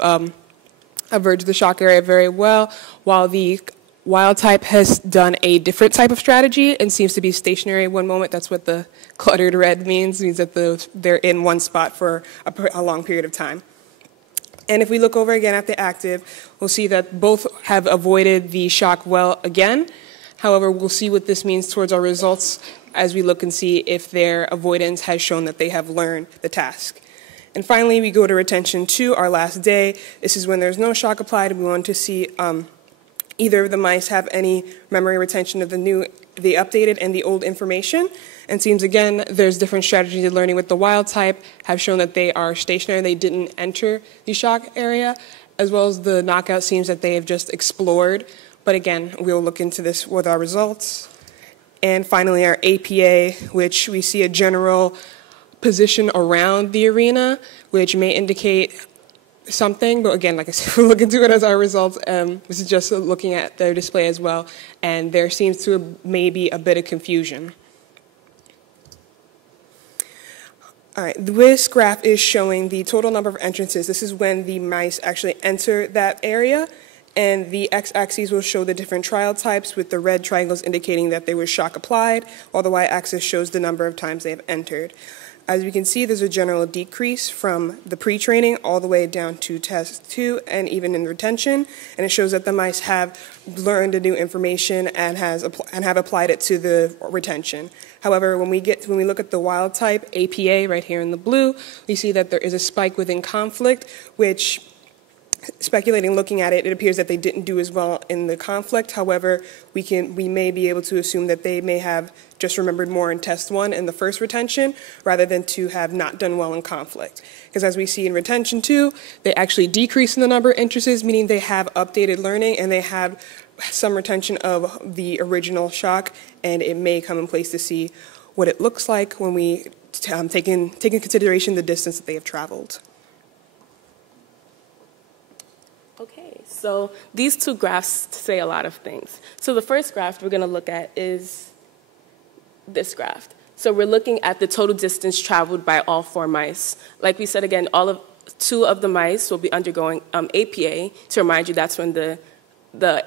averted the shock area very well, while the wild type has done a different type of strategy and seems to be stationary one moment. That's what the cluttered red means that they're in one spot for a long period of time. And if we look over again at the active, we'll see that both have avoided the shock well again. However, we'll see what this means towards our results as we look and see if their avoidance has shown that they have learned the task. And finally, we go to retention 2, our last day. This is when there's no shock applied, and we want to see either of the mice have any memory retention of the updated and the old information. And seems again, there's different strategies of learning with the wild type have shown that they are stationary, they didn't enter the shock area, as well as the knockout seems that they have just explored. But again, we'll look into this with our results. And finally, our APA, which we see a general position around the arena, which may indicate something, but again, like I said, we'll look into it as our results. This is just looking at their display as well, and there seems to maybe a bit of confusion. All right, this graph is showing the total number of entrances. This is when the mice actually enter that area, and the x-axis will show the different trial types with the red triangles indicating that they were shock applied, while the y-axis shows the number of times they have entered. As we can see, there's a general decrease from the pre-training all the way down to test 2 and even in retention, and it shows that the mice have learned the new information and have applied it to the retention. However, when we look at the wild type, APA, right here in the blue, we see that there is a spike within conflict, which, speculating, looking at it, it appears that they didn't do as well in the conflict. However, we may be able to assume that they may have just remembered more in test 1 in the first retention rather than to have not done well in conflict. Because as we see in retention 2, they actually decrease in the number of entrances, meaning they have updated learning and they have some retention of the original shock, and it may come in place to see what it looks like when we take in consideration the distance that they have traveled. Okay, so these two graphs say a lot of things. So the first graph we're going to look at is this graph. So we're looking at the total distance traveled by all 4 mice. Like we said again, 2 of the mice will be undergoing APA. To remind you, that's when the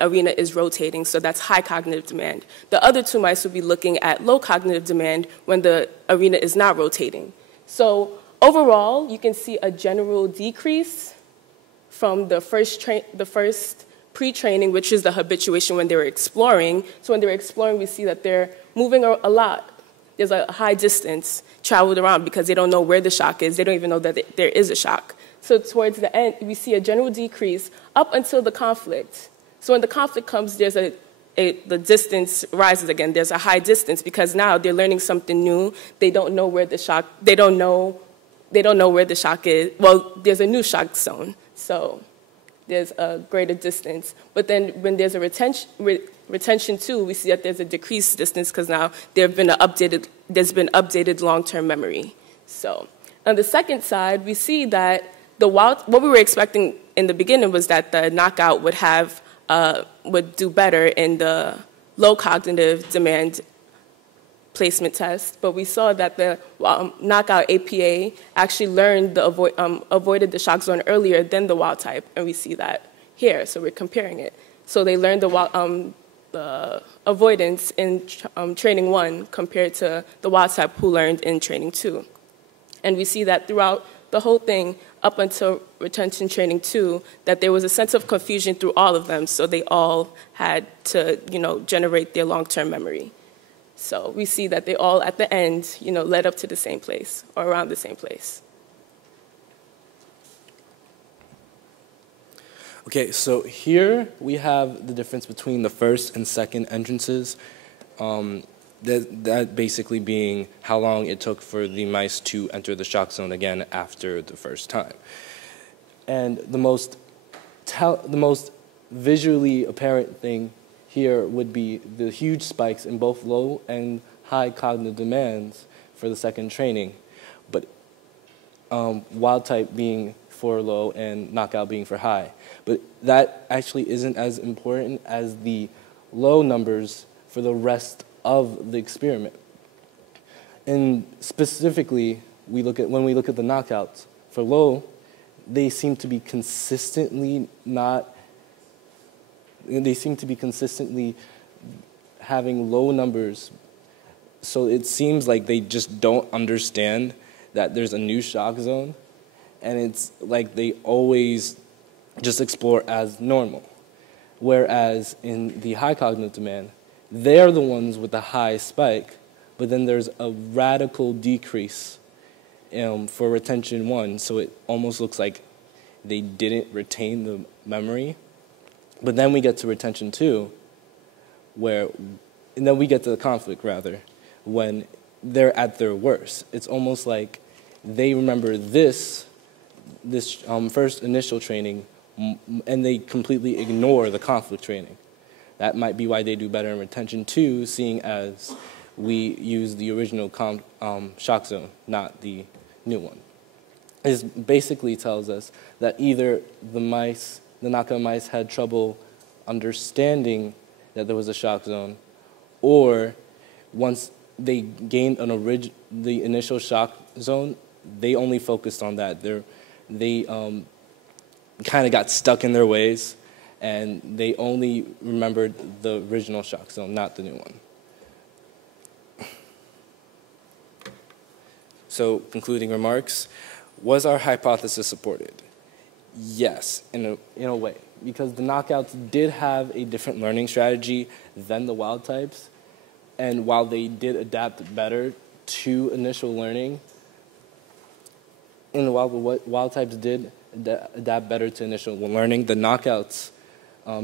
arena is rotating, so that's high cognitive demand. The other 2 mice will be looking at low cognitive demand when the arena is not rotating. So overall, you can see a general decrease from the first pre-training, which is the habituation when they were exploring. So when they were exploring, we see that they're moving a lot. There's a high distance traveled around because they don't know where the shock is. They don't even know that there is a shock. So towards the end, we see a general decrease up until the conflict. So when the conflict comes, there's the distance rises again. There's a high distance because now they're learning something new. They don't know where the shock. They don't know where the shock is. Well, there's a new shock zone. So there's a greater distance. But then when there's a retention 2, we see that there's a decreased distance because now there's been updated long-term memory. So on the second side, we see that what we were expecting in the beginning was that the knockout would do better in the low cognitive demand placement test, but we saw that the knockout APA actually learned avoided the shock zone earlier than the wild type, and we see that here. So we're comparing it. So they learned the avoidance in training 1 compared to the wild type who learned in training 2, and we see that throughout the whole thing up until retention training 2, that there was a sense of confusion through all of them. So they all had to, generate their long-term memory. So we see that they all, at the end, led up to the same place or around the same place. Okay, so here we have the difference between the first and second entrances. That basically being how long it took for the mice to enter the shock zone again after the first time. And the most visually apparent thing here would be the huge spikes in both low and high cognitive demands for the second training, but wild type being for low and knockout being for high. But that actually isn't as important as the low numbers for the rest of the experiment. And specifically, when we look at the knockouts for low, they seem to be consistently having low numbers. So it seems like they just don't understand that there's a new shock zone, and it's like they always just explore as normal. Whereas in the high cognitive demand, they're the ones with the high spike, but then there's a radical decrease for retention 1, so it almost looks like they didn't retain the memory. But then we get to retention 2, and then we get to the conflict, rather, when they're at their worst. It's almost like they remember this first initial training, and they completely ignore the conflict training. That might be why they do better in retention 2, seeing as we use the original shock zone, not the new one. It basically tells us that either the knockout mice had trouble understanding that there was a shock zone, or once they gained the initial shock zone, they only focused on that. They kind of got stuck in their ways, and they only remembered the original shock zone, not the new one. So, concluding remarks, was our hypothesis supported? Yes, in a way, because the knockouts did have a different learning strategy than the wild types, and while they did adapt better to initial learning, and while the wild types did adapt better to initial learning, the knockouts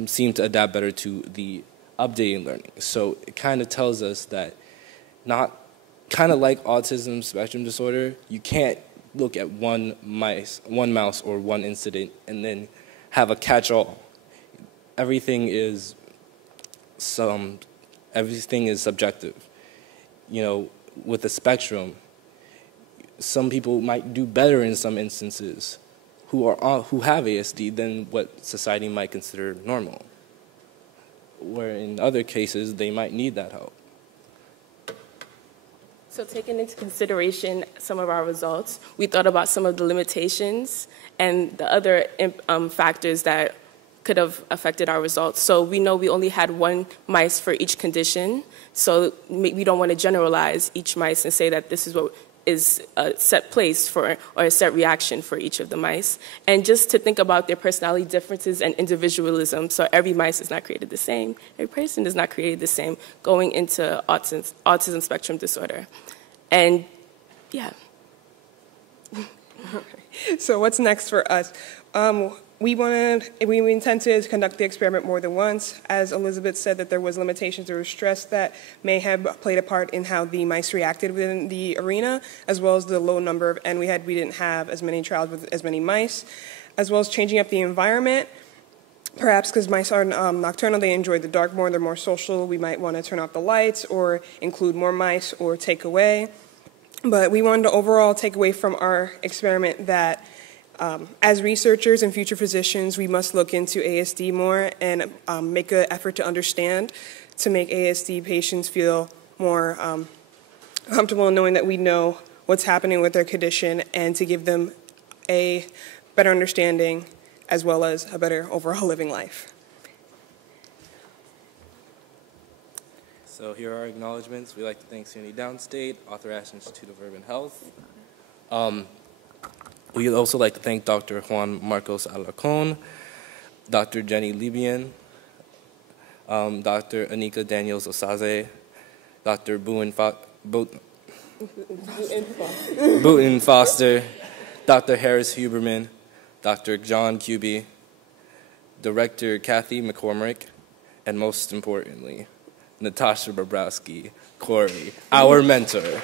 seem to adapt better to the updating learning. So it kind of tells us that kind of like autism spectrum disorder, you can't look at one mouse or one incident and then have a catch-all. Everything is subjective. You know, with the spectrum, some people might do better in some instances who have ASD than what society might consider normal, where in other cases they might need that help. So taking into consideration some of our results, we thought about some of the limitations and the other factors that could have affected our results. So we know we only had one mice for each condition, so we don't want to generalize each mice and say that this is what is a set place for, or a set reaction for each of the mice. And just to think about their personality differences and individualism, so every mice is not created the same, every person is not created the same, going into autism spectrum disorder. And yeah. So what's next for us? We intended to conduct the experiment more than once. As Elizabeth said, that there was limitations, there was stress that may have played a part in how the mice reacted within the arena, as well as the low number of, and we didn't have as many trials with as many mice, as well as changing up the environment. Perhaps because mice are nocturnal, they enjoy the dark more, they're more social, we might want to turn off the lights or include more mice or take away. But we wanted to overall take away from our experiment that as researchers and future physicians, we must look into ASD more and make an effort to understand, to make ASD patients feel more comfortable in knowing that we know what's happening with their condition, and to give them a better understanding as well as a better overall living life. So here are our acknowledgements. We'd like to thank SUNY Downstate, Authorized Institute of Urban Health. We'd also like to thank Dr. Juan Marcos Alarcon, Dr. Jenny Libian, Dr. Anika Daniels-Osaze, Dr. Boone Foster, Dr. Harris Huberman, Dr. John Kuby, Director Kathy McCormick, and most importantly, Natasha Bobrowski, Corey, our mentor.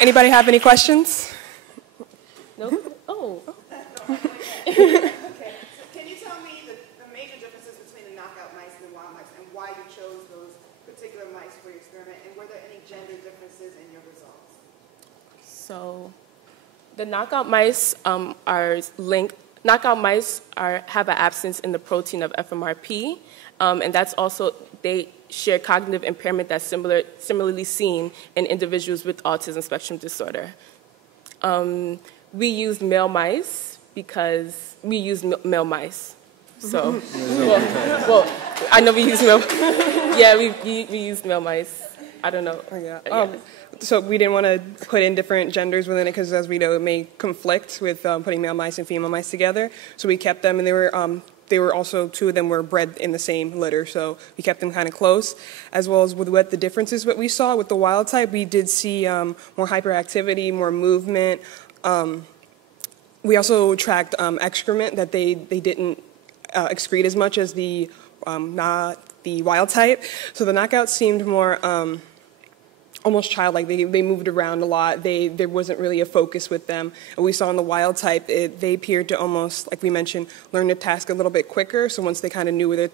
Anybody have any questions? mice for your experiment, and were there any gender differences in your results? So the knockout mice are linked. Knockout mice have an absence in the protein of FMRP, and that's also, they share cognitive impairment that's similarly seen in individuals with autism spectrum disorder. We used male mice because we used male mice. So, well, I know we use male. Yeah, we used male mice. I don't know. Oh, yeah. So we didn't want to put in different genders within it because, as we know, it may conflict with putting male mice and female mice together. So we kept them, and they were also, two of them were bred in the same litter, so we kept them kind of close. As well as with what the differences what we saw with the wild type, we did see more hyperactivity, more movement. We also tracked excrement that they didn't excrete as much as the wild type. So the knockouts seemed more almost childlike. They moved around a lot. There wasn't really a focus with them. And we saw in the wild type, they appeared to almost, like we mentioned, learn the task a little bit quicker. So once they kind of knew where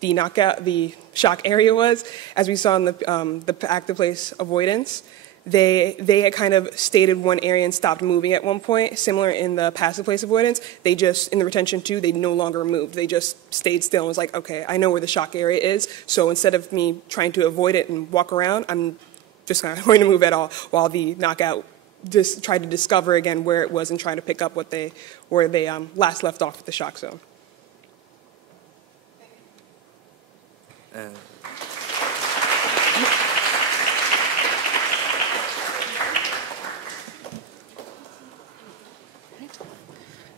the shock area was, as we saw in the active place avoidance, they had kind of stayed in one area and stopped moving at one point. Similar in the passive place avoidance, they just, in the retention 2, they no longer moved. They just stayed still and was like, okay, I know where the shock area is, so instead of me trying to avoid it and walk around, I'm just not going to move at all, while the knockout just tried to discover again where it was and try to pick up where they last left off at the shock zone.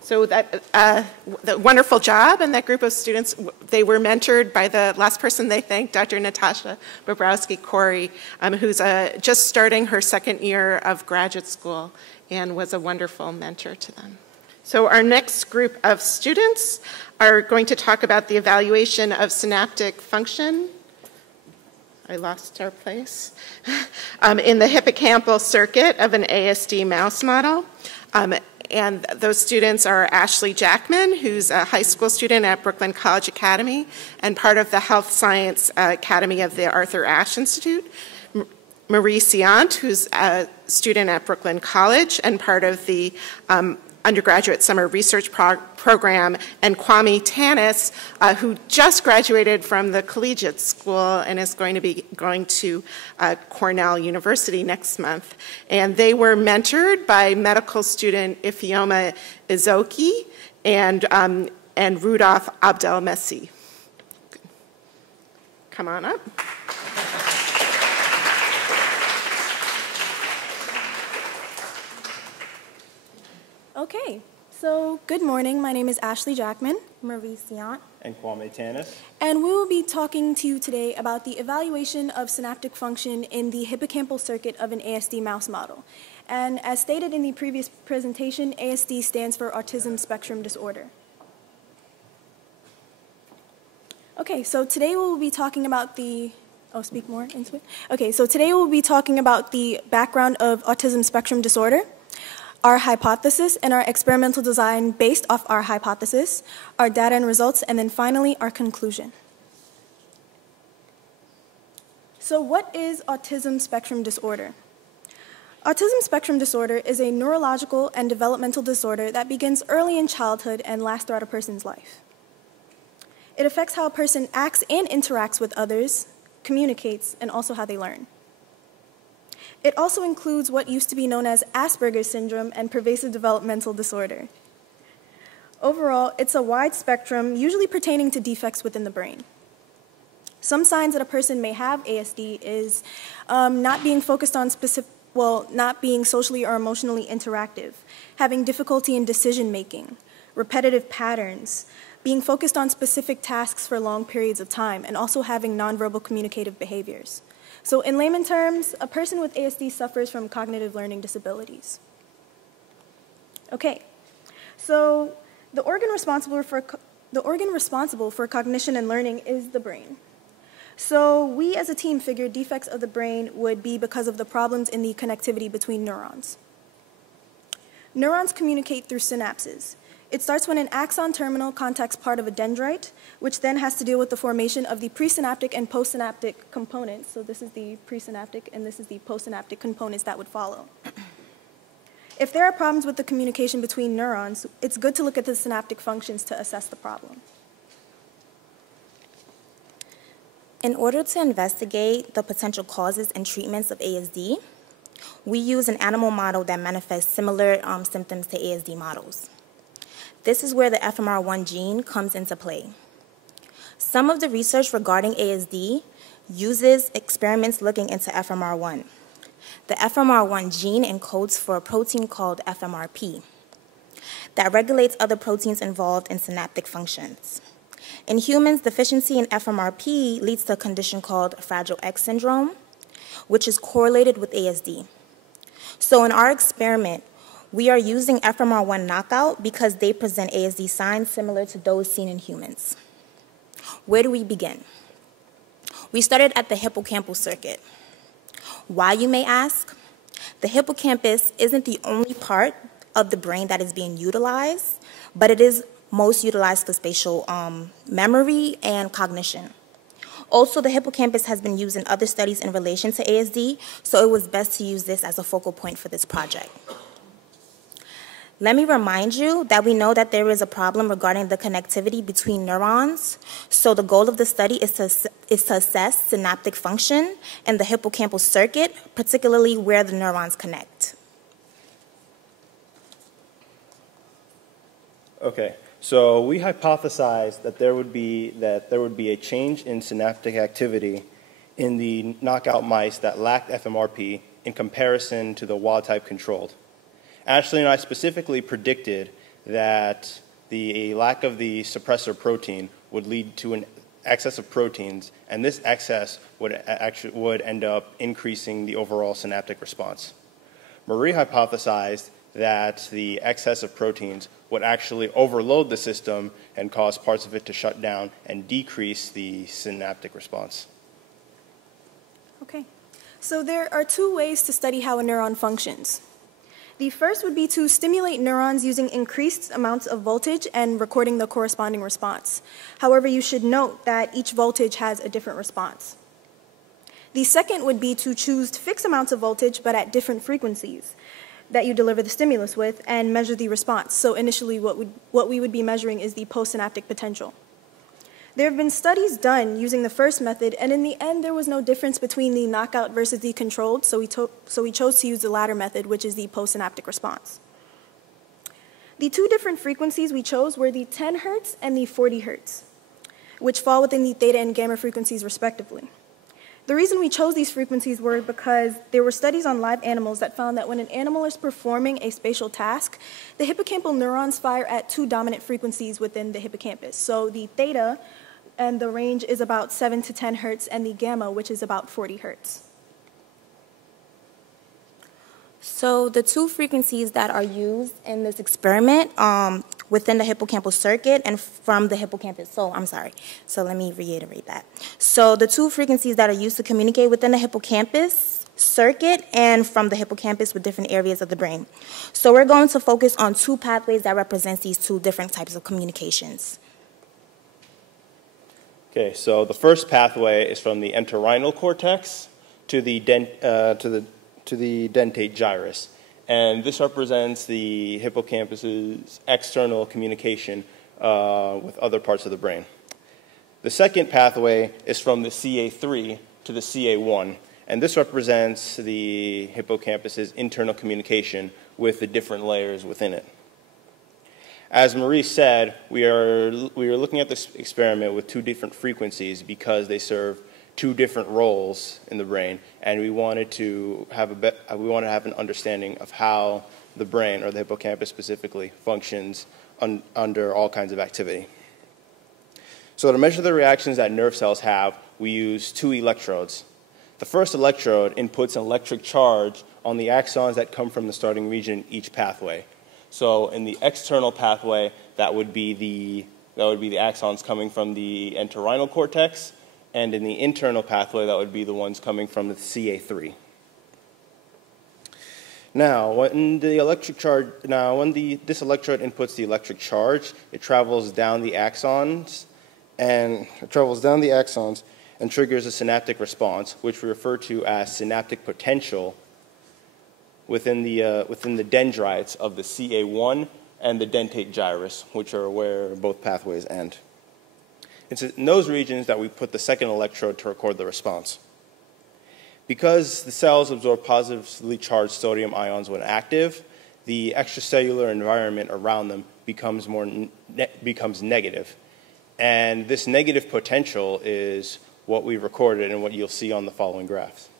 So the wonderful job, and that group of students, they were mentored by the last person they thanked, Dr. Natasha Bobrowski-Corey, who's just starting her second year of graduate school and was a wonderful mentor to them. So our next group of students are going to talk about the evaluation of synaptic function. I lost our place. In the hippocampal circuit of an ASD mouse model. And those students are Ashley Jackman, who's a high school student at Brooklyn College Academy and part of the Health Science Academy of the Arthur Ashe Institute. Marie Siant, who's a student at Brooklyn College and part of the undergraduate summer research program, and Kwame Tanis, who just graduated from the collegiate school and is going to be going to Cornell University next month. And they were mentored by medical student Ifeoma Izoki and Rudolph Abdelmessi. Come on up. Okay, so good morning. My name is Ashley Jackman, Marie Siant, and Kwame Tanis. And we will be talking to you today about the evaluation of synaptic function in the hippocampal circuit of an ASD mouse model. And as stated in the previous presentation, ASD stands for Autism Spectrum Disorder. Okay, so today we will be talking about the speak more into it. Okay, so today we'll be talking about the background of autism spectrum disorder, our hypothesis and our experimental design based off our hypothesis, our data and results, and then finally our conclusion. So what is autism spectrum disorder? Autism spectrum disorder is a neurological and developmental disorder that begins early in childhood and lasts throughout a person's life. It affects how a person acts and interacts with others, communicates, and also how they learn. It also includes what used to be known as Asperger's syndrome and pervasive developmental disorder. Overall, it's a wide spectrum, usually pertaining to defects within the brain. Some signs that a person may have ASD is not being focused on not being socially or emotionally interactive, having difficulty in decision making, repetitive patterns, being focused on specific tasks for long periods of time, and also having nonverbal communicative behaviors. So in layman terms, a person with ASD suffers from cognitive learning disabilities. Okay, so the organ responsible for cognition and learning is the brain. So we as a team figured defects of the brain would be because of the problems in the connectivity between neurons. Neurons communicate through synapses. It starts when an axon terminal contacts part of a dendrite, which then has to deal with the formation of the presynaptic and postsynaptic components. So this is the presynaptic and this is the postsynaptic components that would follow. If there are problems with the communication between neurons, it's good to look at the synaptic functions to assess the problem. In order to investigate the potential causes and treatments of ASD, we use an animal model that manifests similar symptoms to ASD models. This is where the FMR1 gene comes into play. Some of the research regarding ASD uses experiments looking into FMR1. The FMR1 gene encodes for a protein called FMRP that regulates other proteins involved in synaptic functions. In humans, deficiency in FMRP leads to a condition called Fragile X syndrome, which is correlated with ASD. So in our experiment, we are using FMR1 knockout because they present ASD signs similar to those seen in humans. Where do we begin? We started at the hippocampal circuit. Why, you may ask? The hippocampus isn't the only part of the brain that is being utilized, but it is most utilized for spatial memory and cognition. Also, the hippocampus has been used in other studies in relation to ASD, so it was best to use this as a focal point for this project. Let me remind you that we know that there is a problem regarding the connectivity between neurons, so the goal of the study is to assess synaptic function in the hippocampal circuit, particularly where the neurons connect. Okay. So we hypothesized that there would be a change in synaptic activity in the knockout mice that lacked FMRP in comparison to the wild-type controlled. Ashley and I specifically predicted that the lack of the suppressor protein would lead to an excess of proteins, and this excess would end up increasing the overall synaptic response. Marie hypothesized that the excess of proteins would actually overload the system and cause parts of it to shut down and decrease the synaptic response. Okay, so there are two ways to study how a neuron functions. The first would be to stimulate neurons using increased amounts of voltage and recording the corresponding response. However, you should note that each voltage has a different response. The second would be to choose fixed amounts of voltage but at different frequencies that you deliver the stimulus with and measure the response. So initially what we would be measuring is the postsynaptic potential. There have been studies done using the first method, and in the end there was no difference between the knockout versus the controlled, so we chose to use the latter method, which is the postsynaptic response. The two different frequencies we chose were the 10 hertz and the 40 hertz, which fall within the theta and gamma frequencies respectively. The reason we chose these frequencies were because there were studies on live animals that found that when an animal is performing a spatial task, the hippocampal neurons fire at two dominant frequencies within the hippocampus. So the theta and the range is about 7 to 10 hertz, and the gamma, which is about 40 hertz. So the two frequencies that are used in this experiment within the hippocampal circuit and from the hippocampus. So let me reiterate that. So the two frequencies that are used to communicate within the hippocampus circuit and from the hippocampus with different areas of the brain. So we're going to focus on two pathways that represent these two different types of communications. Okay, so the first pathway is from the entorhinal cortex to the dentate gyrus. And this represents the hippocampus's external communication with other parts of the brain. The second pathway is from the CA3 to the CA1, and this represents the hippocampus's internal communication with the different layers within it. As Marie said, we are looking at this experiment with two different frequencies because they serve two different roles in the brain, and we wanted to have an understanding of how the brain, or the hippocampus specifically, functions under all kinds of activity. So to measure the reactions that nerve cells have, we use two electrodes. The first electrode inputs an electric charge on the axons that come from the starting region in each pathway. So in the external pathway, that would be the axons coming from the entorhinal cortex, and in the internal pathway, that would be the ones coming from the CA3. Now, when the electric charge, this electrode inputs the electric charge, it travels down the axons and triggers a synaptic response, which we refer to as synaptic potential within the dendrites of the CA1 and the dentate gyrus, which are where both pathways end. It's in those regions that we put the second electrode to record the response. Because the cells absorb positively charged sodium ions when active, the extracellular environment around them becomes negative. And this negative potential is what we recorded and what you'll see on the following graphs.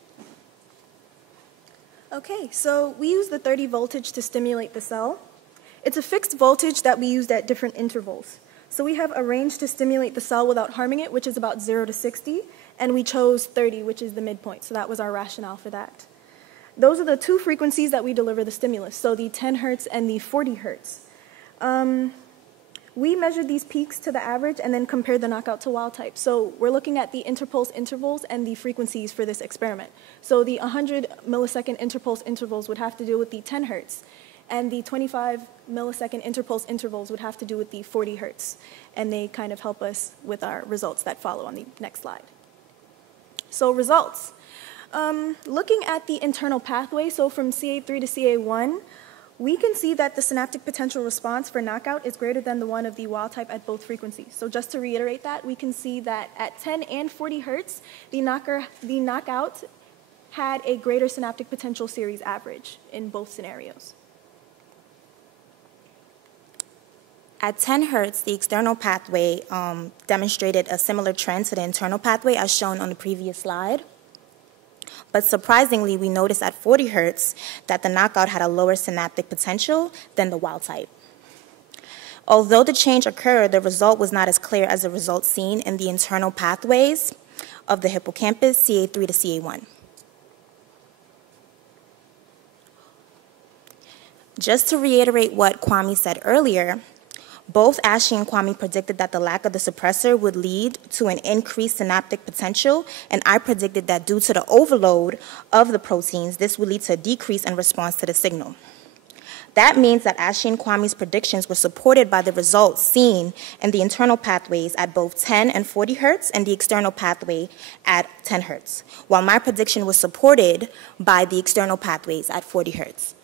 Okay, so we use the 30 voltage to stimulate the cell. It's a fixed voltage that we used at different intervals. So we have a range to stimulate the cell without harming it, which is about 0 to 60, and we chose 30, which is the midpoint, so that was our rationale for that. Those are the two frequencies that we deliver the stimulus, so the 10 hertz and the 40 hertz. We measured these peaks to the average and then compared the knockout to wild type. So we're looking at the interpulse intervals and the frequencies for this experiment. So the 100 millisecond interpulse intervals would have to do with the 10 hertz, and the 25 millisecond interpulse intervals would have to do with the 40 hertz. And they kind of help us with our results that follow on the next slide. So results. Looking at the internal pathway, so from CA3 to CA1, we can see that the synaptic potential response for knockout is greater than the one of the wild type at both frequencies. So just to reiterate that, we can see that at 10 and 40 hertz, the knockout had a greater synaptic potential series average in both scenarios. At 10 hertz, the external pathway demonstrated a similar trend to the internal pathway as shown on the previous slide. But surprisingly, we noticed at 40 hertz that the knockout had a lower synaptic potential than the wild type. Although the change occurred, the result was not as clear as the result seen in the internal pathways of the hippocampus, CA3 to CA1. Just to reiterate what Kwame said earlier, both Ashley and Kwame predicted that the lack of the suppressor would lead to an increased synaptic potential, and I predicted that due to the overload of the proteins, this would lead to a decrease in response to the signal. That means that Ashley and Kwame's predictions were supported by the results seen in the internal pathways at both 10 and 40 hertz and the external pathway at 10 hertz, while my prediction was supported by the external pathways at 40 hertz.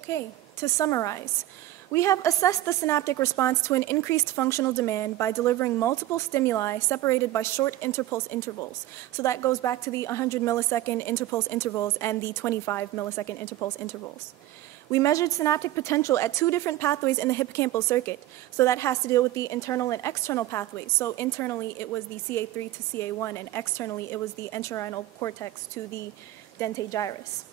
Okay, to summarize, we have assessed the synaptic response to an increased functional demand by delivering multiple stimuli separated by short interpulse intervals. So that goes back to the 100 millisecond interpulse intervals and the 25 millisecond interpulse intervals. We measured synaptic potential at two different pathways in the hippocampal circuit. So that has to deal with the internal and external pathways. So internally it was the CA3 to CA1, and externally it was the entorhinal cortex to the dentate gyrus.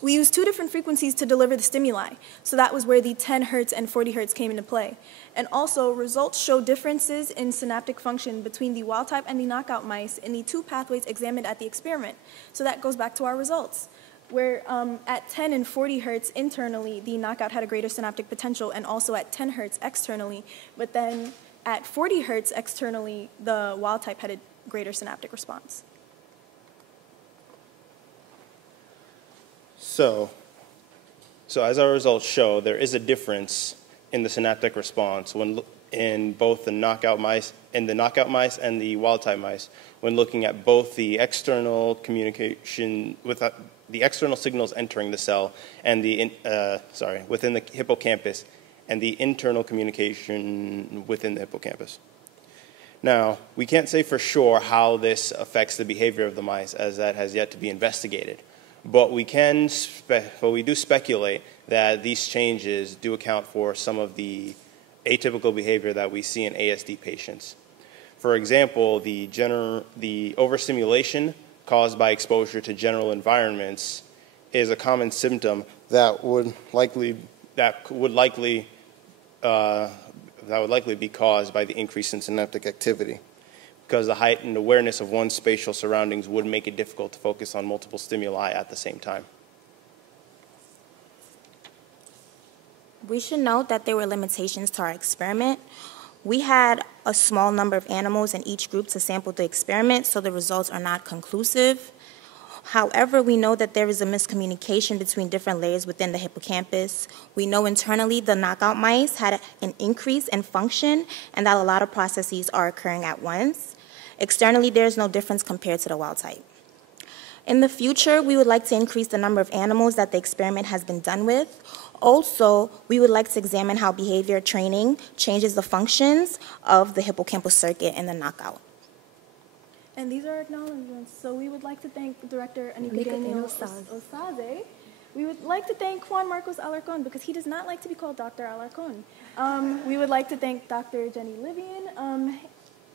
We used two different frequencies to deliver the stimuli, so that was where the 10 hertz and 40 hertz came into play. And also, results show differences in synaptic function between the wild type and the knockout mice in the two pathways examined at the experiment. So that goes back to our results, where at 10 and 40 hertz internally, the knockout had a greater synaptic potential, and also at 10 hertz externally, but then at 40 hertz externally, the wild type had a greater synaptic response. So as our results show, there is a difference in the synaptic response in both the knockout mice and the wild type mice when looking at both the external communication with the external signals entering the cell and within the hippocampus, and the internal communication within the hippocampus. Now, we can't say for sure how this affects the behavior of the mice, as that has yet to be investigated. But we do speculate that these changes do account for some of the atypical behavior that we see in ASD patients. For example, the overstimulation caused by exposure to general environments is a common symptom that would likely be caused by the increase in synaptic activity, because the heightened awareness of one's spatial surroundings would make it difficult to focus on multiple stimuli at the same time. We should note that there were limitations to our experiment. We had a small number of animals in each group to sample the experiment, so the results are not conclusive. However, we know that there is a miscommunication between different layers within the hippocampus. We know internally the knockout mice had an increase in function and that a lot of processes are occurring at once. Externally, there is no difference compared to the wild type. In the future, we would like to increase the number of animals that the experiment has been done with. Also, we would like to examine how behavior training changes the functions of the hippocampal circuit in the knockout. And these are our acknowledgements. So we would like to thank Director Anika Daniels Osaze. We would like to thank Juan Marcos Alarcon because he does not like to be called Dr. Alarcon. We would like to thank Dr. Jenny Livian,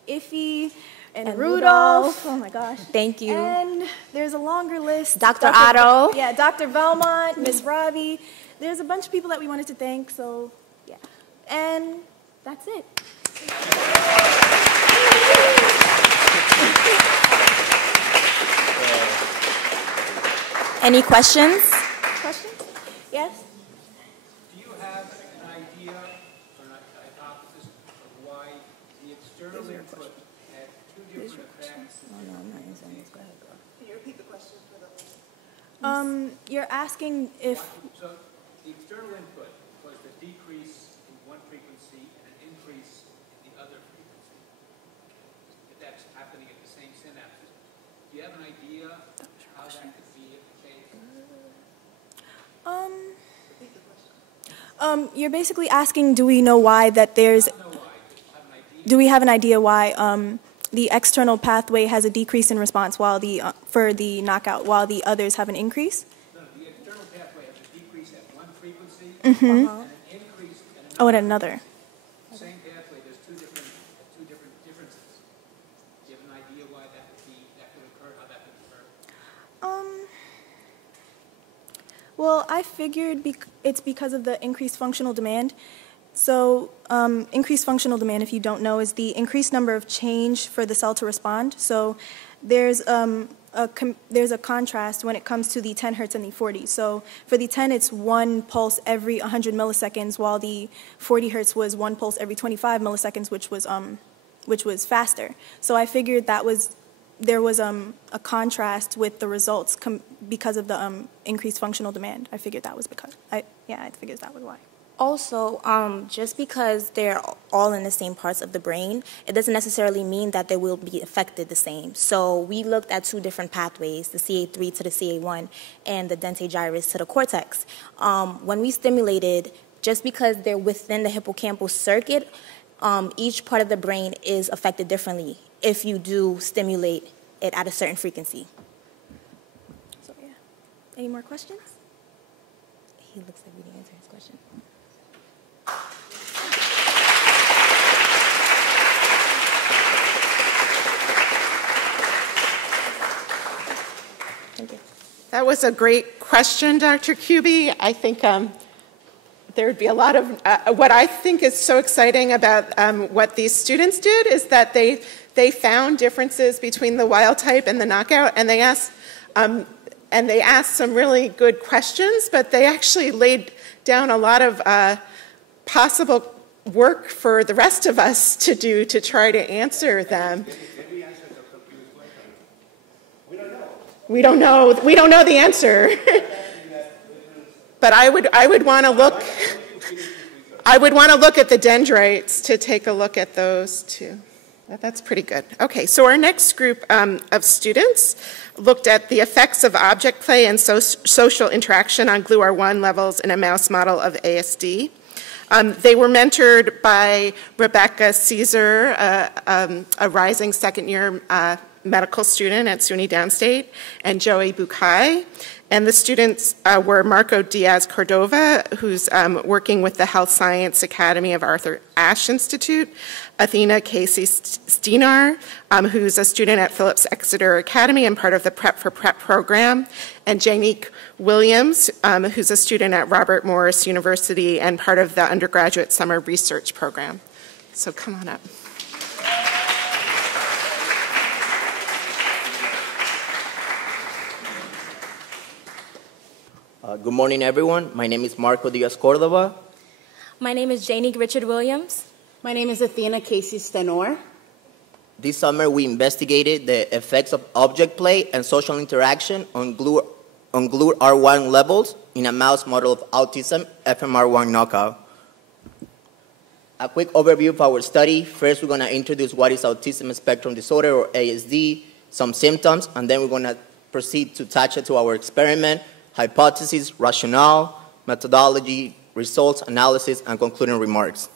Iffy, and Rudolph. Oh my gosh. Thank you. And there's a longer list. Dr. Otto. Yeah, Dr. Belmont, Miss Robbie. There's a bunch of people that we wanted to thank, so yeah. And that's it. Any questions? Questions? Yes? Do you have an idea or a hypothesis of why the external input had two different effects? Oh, no, I'm not answering this. Go ahead, girl. Can you repeat the question for the You're asking if... So the external input was the decrease in one frequency and an increase in the other frequency. If that's happening at the same synapses. Do you have an idea how that could be the case? You're basically asking, do we know why that there's... Do we have an idea why the external pathway has a decrease in response while for the knockout, while the others have an increase? No, the external pathway has a decrease at one frequency Mm-hmm. and an increase at another. Oh, at another. Same pathway, there's two different differences. Do you have an idea why that could occur, how that could occur? Well, I figured it's because of the increased functional demand. So increased functional demand, if you don't know, is the increased number of change for the cell to respond. So there's a contrast when it comes to the 10 hertz and the 40. So for the 10, it's one pulse every 100 milliseconds, while the 40 hertz was one pulse every 25 milliseconds, which was faster. So I figured there was a contrast with the results because of the increased functional demand. I figured that was I figured that was why. Also, just because they're all in the same parts of the brain, it doesn't necessarily mean that they will be affected the same. So we looked at two different pathways, the CA3 to the CA1 and the dentate gyrus to the cortex. When we stimulated, just because they're within the hippocampal circuit, each part of the brain is affected differently if you do stimulate it at a certain frequency. So yeah. Any more questions? He looks like we didn't answer his question. Thank you. That was a great question, Dr. Kuby. I think there would be a lot of, what I think is so exciting about what these students did is that they found differences between the wild type and the knockout, and they asked some really good questions, but they actually laid down a lot of possible work for the rest of us to do to try to answer them. We don't know the answer. But I would want to look. I would want to look at the dendrites to take a look at those too. That's pretty good. Okay, so our next group of students looked at the effects of object play and social interaction on GLUR1 levels in a mouse model of ASD. They were mentored by Rebecca Caesar, a rising second-year medical student at SUNY Downstate, and Joey Bukai. And the students were Marco Diaz Cordova, who's working with the Health Science Academy of Arthur Ashe Institute, Athena Casey Steenar, who's a student at Phillips Exeter Academy and part of the Prep for Prep program, and Janique Williams, who's a student at Robert Morris University and part of the undergraduate summer research program. So come on up. Good morning, everyone. My name is Marco Diaz Cordova. My name is Janique Richard Williams. My name is Athena Casey Stenor. This summer, we investigated the effects of object play and social interaction on GLUR1 levels in a mouse model of autism, FMR1 knockout. A quick overview of our study. First, we're going to introduce what is autism spectrum disorder, or ASD, some symptoms, and then we're going to proceed to attach it to our experiment, hypothesis, rationale, methodology, results, analysis, and concluding remarks.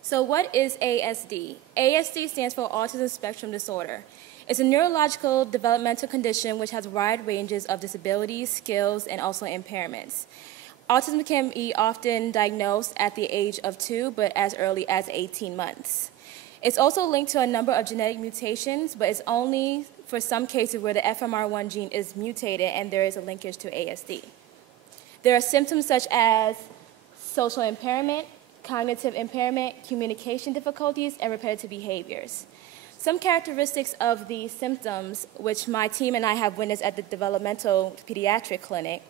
So what is ASD? ASD stands for Autism Spectrum Disorder. It's a neurological developmental condition which has wide ranges of disabilities, skills, and also impairments. Autism can be often diagnosed at the age of 2, but as early as 18 months. It's also linked to a number of genetic mutations, but it's only for some cases where the FMR1 gene is mutated and there is a linkage to ASD. There are symptoms such as social impairment, cognitive impairment, communication difficulties, and repetitive behaviors. Some characteristics of these symptoms, which my team and I have witnessed at the developmental pediatric clinic,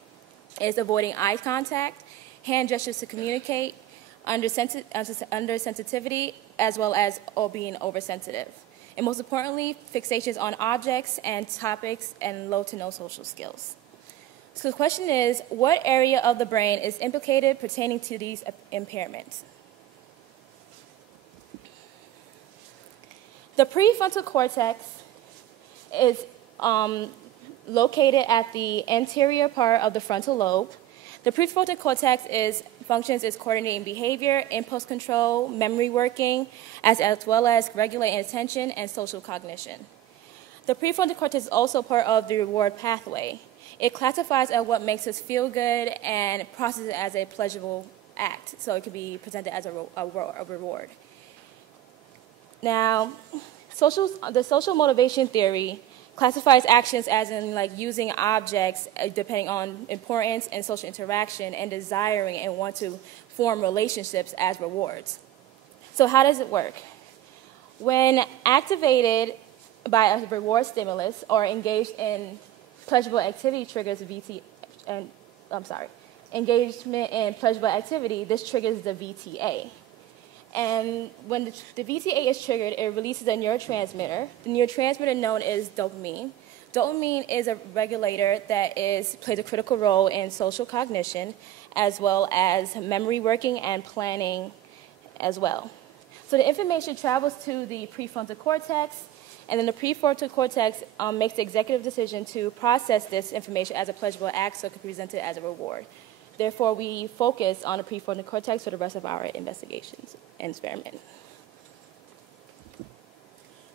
is avoiding eye contact, hand gestures to communicate, undersensitivity, as well as being oversensitive. And most importantly, fixations on objects and topics and low to no social skills. So the question is, what area of the brain is implicated pertaining to these impairments? The prefrontal cortex is located at the anterior part of the frontal lobe. The prefrontal cortex functions as coordinating behavior, impulse control, memory working, as well as regulating attention and social cognition. The prefrontal cortex is also part of the reward pathway. It classifies as what makes us feel good and processes it as a pleasurable act, so it could be presented as a reward. Now, the social motivation theory classifies actions as in like using objects depending on importance and social interaction and desiring and want to form relationships as rewards. So how does it work? When activated by a reward stimulus or engaged in pleasurable activity triggers engagement in pleasurable activity, this triggers the VTA. And when the VTA is triggered, it releases a neurotransmitter. The neurotransmitter known as dopamine. Dopamine is a regulator that plays a critical role in social cognition, as well as memory working and planning as well. So the information travels to the prefrontal cortex, and then the prefrontal cortex makes the executive decision to process this information as a pleasurable act so it can be presented as a reward. Therefore, we focus on the prefrontal cortex for the rest of our investigations and experiment.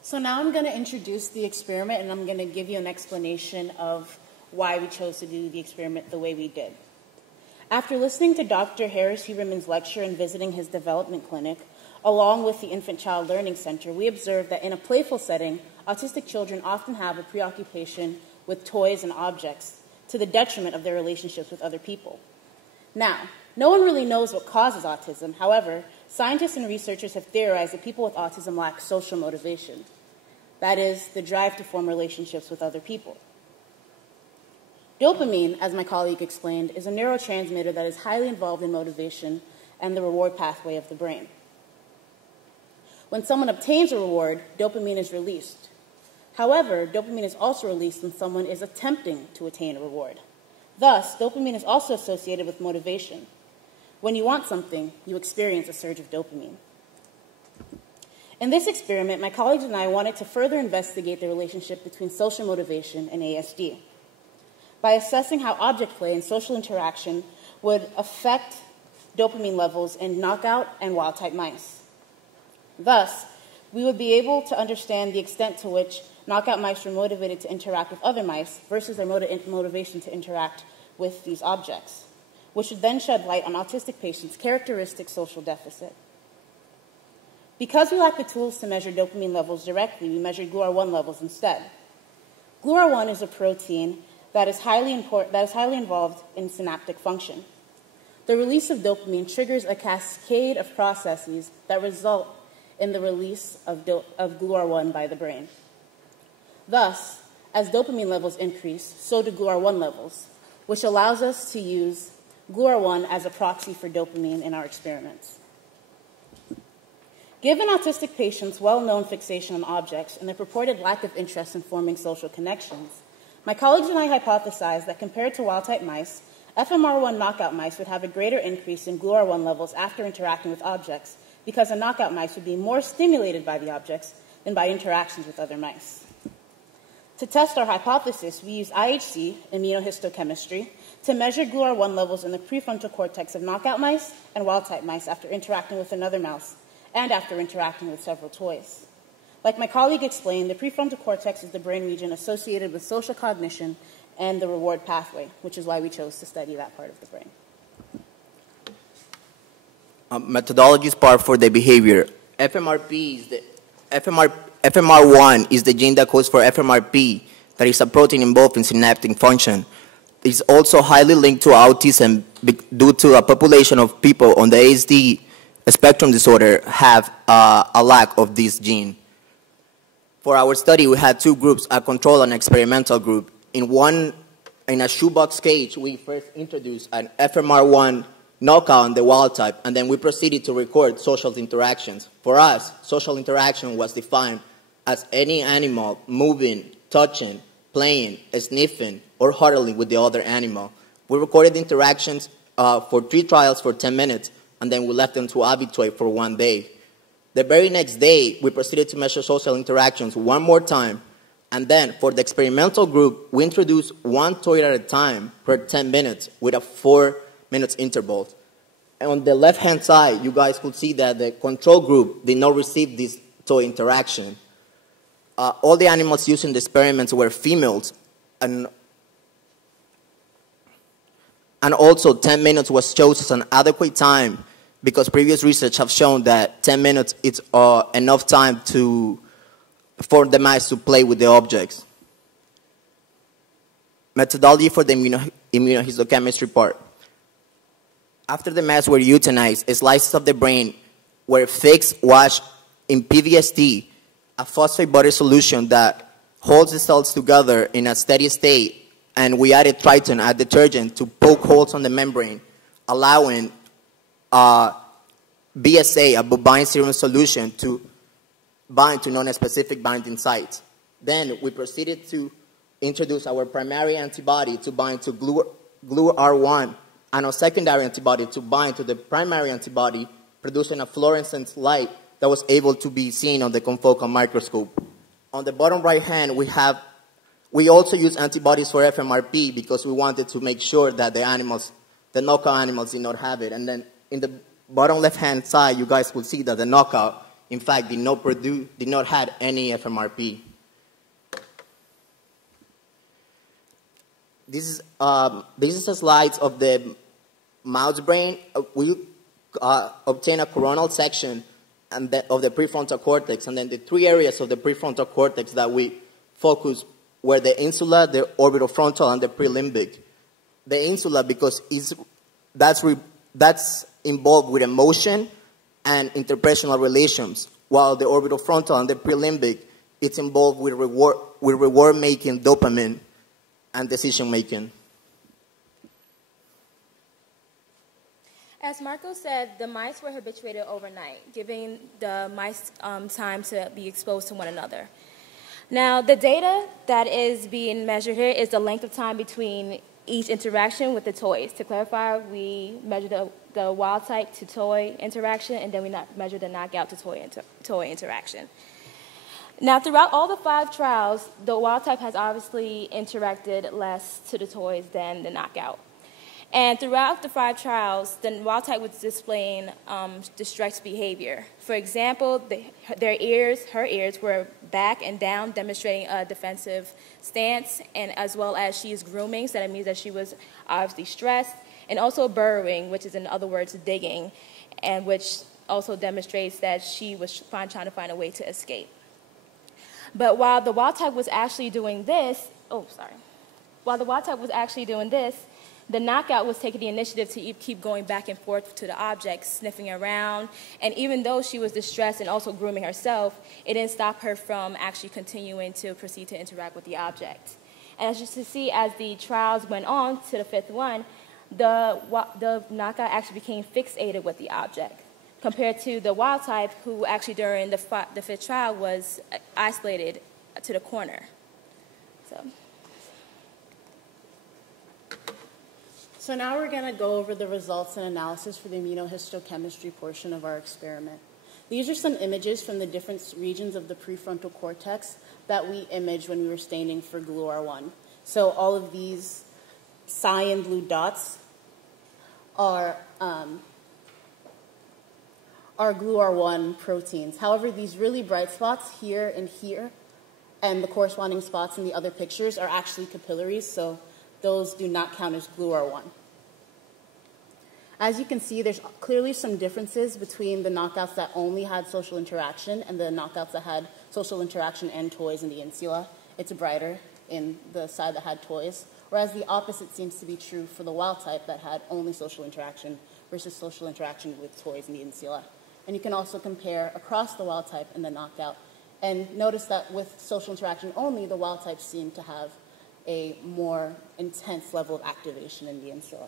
So now I'm going to introduce the experiment, and I'm going to give you an explanation of why we chose to do the experiment the way we did. After listening to Dr. Harris Huberman's lecture and visiting his development clinic, along with the Infant Child Learning Center, we observed that in a playful setting, autistic children often have a preoccupation with toys and objects to the detriment of their relationships with other people. Now, no one really knows what causes autism. However, scientists and researchers have theorized that people with autism lack social motivation. That is, the drive to form relationships with other people. Dopamine, as my colleague explained, is a neurotransmitter that is highly involved in motivation and the reward pathway of the brain. When someone obtains a reward, dopamine is released. However, dopamine is also released when someone is attempting to attain a reward. Thus, dopamine is also associated with motivation. When you want something, you experience a surge of dopamine. In this experiment, my colleagues and I wanted to further investigate the relationship between social motivation and ASD by assessing how object play and social interaction would affect dopamine levels in knockout and wild-type mice. Thus, we would be able to understand the extent to which knockout mice were motivated to interact with other mice versus their motivation to interact with these objects, which would then shed light on autistic patients' characteristic social deficit. Because we lack the tools to measure dopamine levels directly, we measured GLUR1 levels instead. GLUR1 is a protein that is highly involved in synaptic function. The release of dopamine triggers a cascade of processes that result in the release of GLUR1 by the brain. Thus, as dopamine levels increase, so do GLUR1 levels, which allows us to use GLUR1 as a proxy for dopamine in our experiments. Given autistic patients' well-known fixation on objects and their purported lack of interest in forming social connections, my colleagues and I hypothesized that compared to wild-type mice, FMR1 knockout mice would have a greater increase in GLUR1 levels after interacting with objects because the knockout mice would be more stimulated by the objects than by interactions with other mice. To test our hypothesis, we used IHC, immunohistochemistry, to measure GLUR1 levels in the prefrontal cortex of knockout mice and wild-type mice after interacting with another mouse and after interacting with several toys. Like my colleague explained, the prefrontal cortex is the brain region associated with social cognition and the reward pathway, which is why we chose to study that part of the brain. Methodologies part for the behavior. FMR1 is the gene that codes for FMRP, that is a protein involved in synaptic function. It's also highly linked to autism due to a population of people on the ASD spectrum disorder have a lack of this gene. For our study, we had two groups, a control and experimental group. In a shoebox cage, we first introduced an FMR1 knockout on the wild type, and then we proceeded to record social interactions. For us, social interaction was defined as any animal moving, touching, playing, sniffing, or huddling with the other animal. We recorded interactions for 3 trials for 10 minutes, and then we left them to habituate for 1 day. The very next day, we proceeded to measure social interactions 1 more time, and then for the experimental group, we introduced 1 toy at a time per 10 minutes with a 4-minute interval. And on the left-hand side, you guys could see that the control group did not receive this toy interaction. All the animals used in the experiments were females, and also 10 minutes was chosen as an adequate time because previous research have shown that 10 minutes is enough time for the mice to play with the objects. Methodology for the immunohistochemistry part. After the mice were euthanized, slices of the brain were fixed, washed in PVST, a phosphate butter solution that holds the cells together in a steady state, and we added Triton, a detergent, to poke holes on the membrane, allowing BSA, a bovine serum solution, to bind to non-specific binding sites. Then we proceeded to introduce our primary antibody to bind to GLUR1 and a secondary antibody to bind to the primary antibody, producing a fluorescent light that was able to be seen on the confocal microscope. On the bottom right hand, we also use antibodies for FMRP because we wanted to make sure that the knockout animals did not have it. And then in the bottom left-hand side, you guys will see that the knockout, in fact, did not have any FMRP. This is a slide of the mouse brain. We obtain a coronal section of the prefrontal cortex, and then the 3 areas of the prefrontal cortex that we focus were the insula, the orbitofrontal, and the prelimbic. The insula because that's involved with emotion and interpersonal relations, while the orbitofrontal and the prelimbic, it's involved with reward-making, dopamine, and decision-making. As Marco said, the mice were habituated overnight, giving the mice time to be exposed to one another. Now, the data that is being measured here is the length of time between each interaction with the toys. To clarify, we measure the wild type to toy interaction, and then we measure the knockout to toy interaction. Now, throughout all the 5 trials, the wild type has obviously interacted less to the toys than the knockout. And throughout the 5 trials, the wild type was displaying distressed behavior. For example, her ears were back and down, demonstrating a defensive stance, and as well as she is grooming, so that means that she was obviously stressed, and also burrowing, which is in other words digging, and which also demonstrates that she was trying to find a way to escape. But while the wild type was actually doing this, the knockout was taking the initiative to keep going back and forth to the object, sniffing around, and even though she was distressed and also grooming herself, it didn't stop her from actually continuing to proceed to interact with the object. And as you can see, as the trials went on to the 5th one, the knockout actually became fixated with the object. compared to the wild type, who actually during the fifth trial was isolated to the corner. So now we're going to go over the results and analysis for the immunohistochemistry portion of our experiment. These are some images from the different regions of the prefrontal cortex that we imaged when we were staining for GLUR1. So all of these cyan blue dots are GLUR1 proteins. However, these really bright spots here and here and the corresponding spots in the other pictures are actually capillaries, so those do not count as GLUR1. As you can see, there's clearly some differences between the knockouts that only had social interaction and the knockouts that had social interaction and toys in the insula. It's brighter in the side that had toys, whereas the opposite seems to be true for the wild type that had only social interaction versus social interaction with toys in the insula. And you can also compare across the wild type and the knockout, and notice that with social interaction only, the wild types seem to have a more intense level of activation in the insula.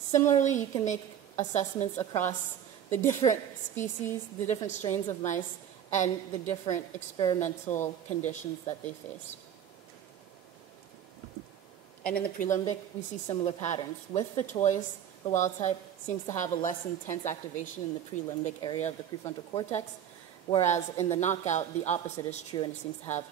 Similarly, you can make assessments across the different species, the different strains of mice, and the different experimental conditions that they faced. And in the prelimbic, we see similar patterns. With the toys, the wild type seems to have a less intense activation in the prelimbic area of the prefrontal cortex, whereas in the knockout, the opposite is true, and it seems to have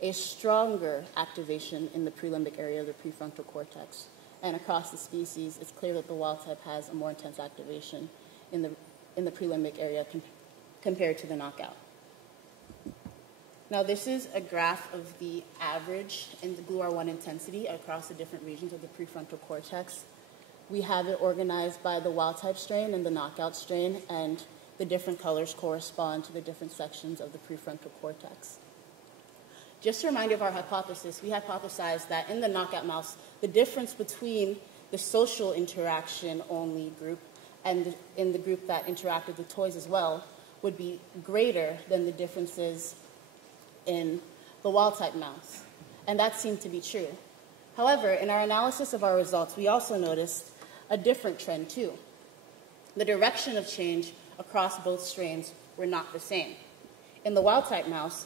a stronger activation in the prelimbic area of the prefrontal cortex. And across the species, it's clear that the wild type has a more intense activation in the prelimbic area compared to the knockout. Now, this is a graph of the average in the GLUR1 intensity across the different regions of the prefrontal cortex. We have it organized by the wild type strain and the knockout strain, and the different colors correspond to the different sections of the prefrontal cortex. Just to remind you of our hypothesis, we hypothesized that in the knockout mouse, the difference between the social interaction only group and in the group that interacted with toys as well would be greater than the differences in the wild type mouse. And that seemed to be true. However, in our analysis of our results, we also noticed a different trend too. The direction of change across both strains were not the same. In the wild type mouse,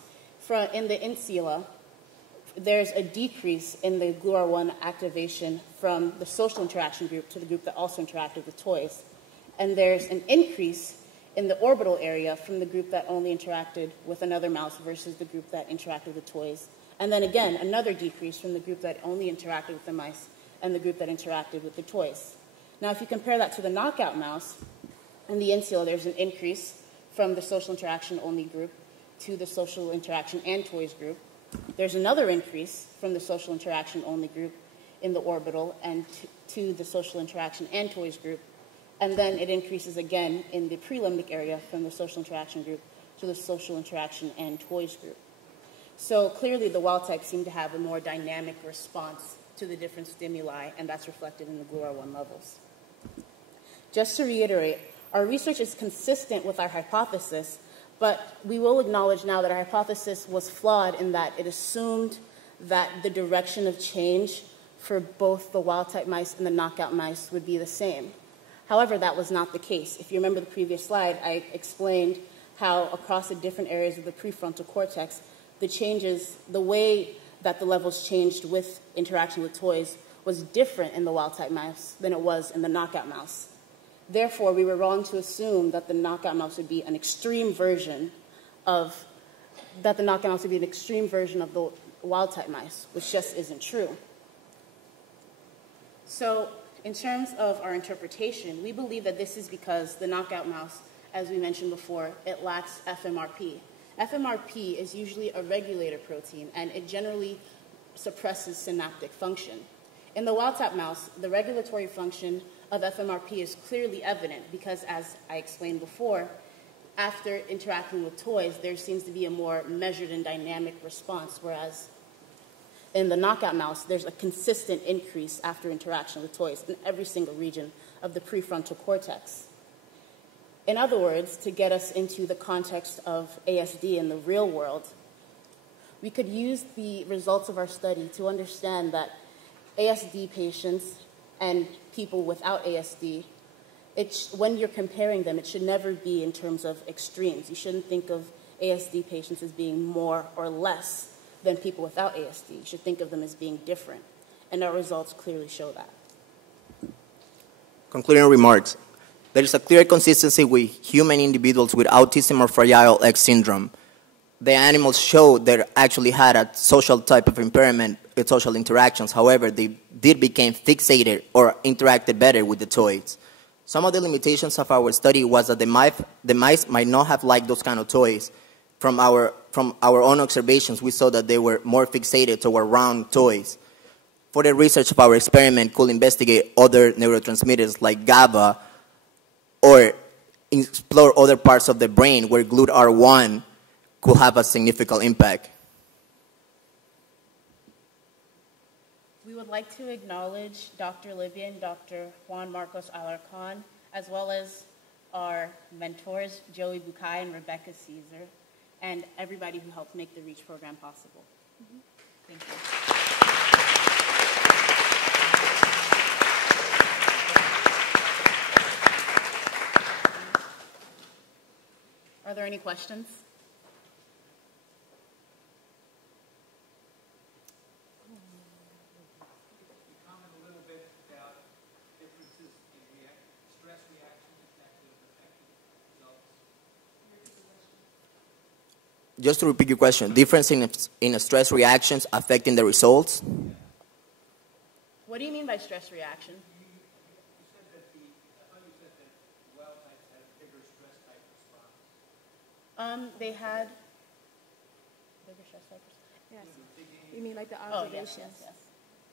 in the insula, there's a decrease in the GLUR1 activation from the social interaction group to the group that also interacted with toys. And there's an increase in the orbital area from the group that only interacted with another mouse versus the group that interacted with toys. And then again, another decrease from the group that only interacted with the mice and the group that interacted with the toys. Now, if you compare that to the knockout mouse, in the insula, there's an increase from the social interaction only group to the social interaction and toys group. There's another increase from the social interaction only group in the orbital and to the social interaction and toys group. And then it increases again in the prelimbic area from the social interaction group to the social interaction and toys group. So clearly the wild type seem to have a more dynamic response to the different stimuli, and that's reflected in the GLUR1 levels. Just to reiterate, our research is consistent with our hypothesis, but we will acknowledge now that our hypothesis was flawed in that it assumed that the direction of change for both the wild-type mice and the knockout mice would be the same. However, that was not the case. If you remember the previous slide, I explained how across the different areas of the prefrontal cortex, the changes, the way that the levels changed with interaction with toys was different in the wild-type mouse than it was in the knockout mouse. Therefore, we were wrong to assume that the knockout mouse would be an extreme version of the wild-type mice, which just isn't true. So, in terms of our interpretation, we believe that this is because the knockout mouse, as we mentioned before, it lacks FMRP. FMRP is usually a regulator protein, and it generally suppresses synaptic function. In the wild-type mouse, the regulatory function of FMRP is clearly evident because, as I explained before, after interacting with toys, there seems to be a more measured and dynamic response, whereas in the knockout mouse, there's a consistent increase after interaction with toys in every single region of the prefrontal cortex. In other words, to get us into the context of ASD in the real world, we could use the results of our study to understand that ASD patients and people without ASD when you're comparing them, it should never be in terms of extremes. You shouldn't think of ASD patients as being more or less than people without ASD. You should think of them as being different. And our results clearly show that. Concluding remarks. There is a clear consistency with human individuals with autism or Fragile X syndrome. The animals showed they actually had a social type of impairment with social interactions. However, they did become fixated or interacted better with the toys. Some of the limitations of our study was that the mice might not have liked those kind of toys. From our own observations, we saw that they were more fixated toward round toys. Further research of our experiment could investigate other neurotransmitters like GABA or explore other parts of the brain where GLUT-R1 could have a significant impact. We would like to acknowledge Dr. Libya and Dr. Juan Marcos Alarcon, as well as our mentors, Joey Bukai and Rebecca Caesar, and everybody who helped make the REACH program possible. Thank you. Are there any questions? Comment a little bit about differences in stress reactions that could affect results. Just to repeat your question, difference in stress reactions affecting the results? What do you mean by stress reaction? You said that I thought you said that wild types had a bigger stress type response. They had bigger stress type response. Yes. You mean like the Oh, observations? yes.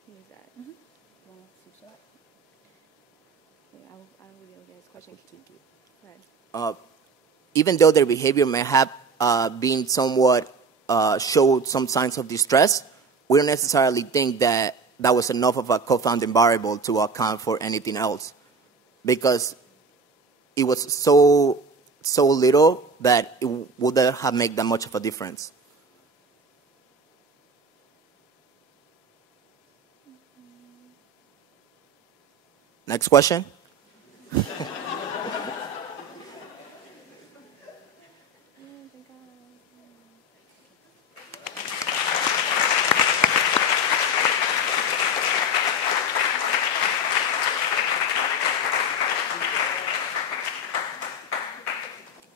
Means that. Mm-hmm. Yeah, I don't really get his question. Go ahead. Even though their behavior may have been somewhat, showed some signs of distress, we don't necessarily think that that was enough of a confounding variable to account for anything else, because it was so little that it wouldn't have made that much of a difference. Next question.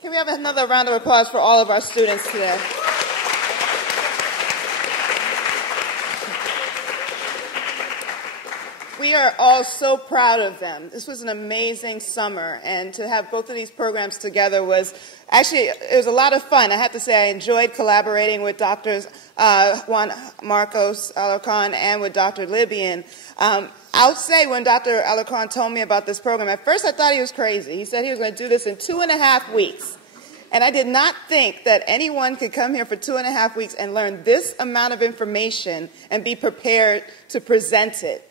Can we have another round of applause for all of our students today? We are all so proud of them. This was an amazing summer, and to have both of these programs together was actually, it was a lot of fun. I have to say I enjoyed collaborating with Drs. Juan Marcos Alarcon and with Dr. Libyan. I'll say when Dr. Alarcon told me about this program, at first I thought he was crazy. He said he was going to do this in 2.5 weeks. And I did not think that anyone could come here for 2.5 weeks and learn this amount of information and be prepared to present it.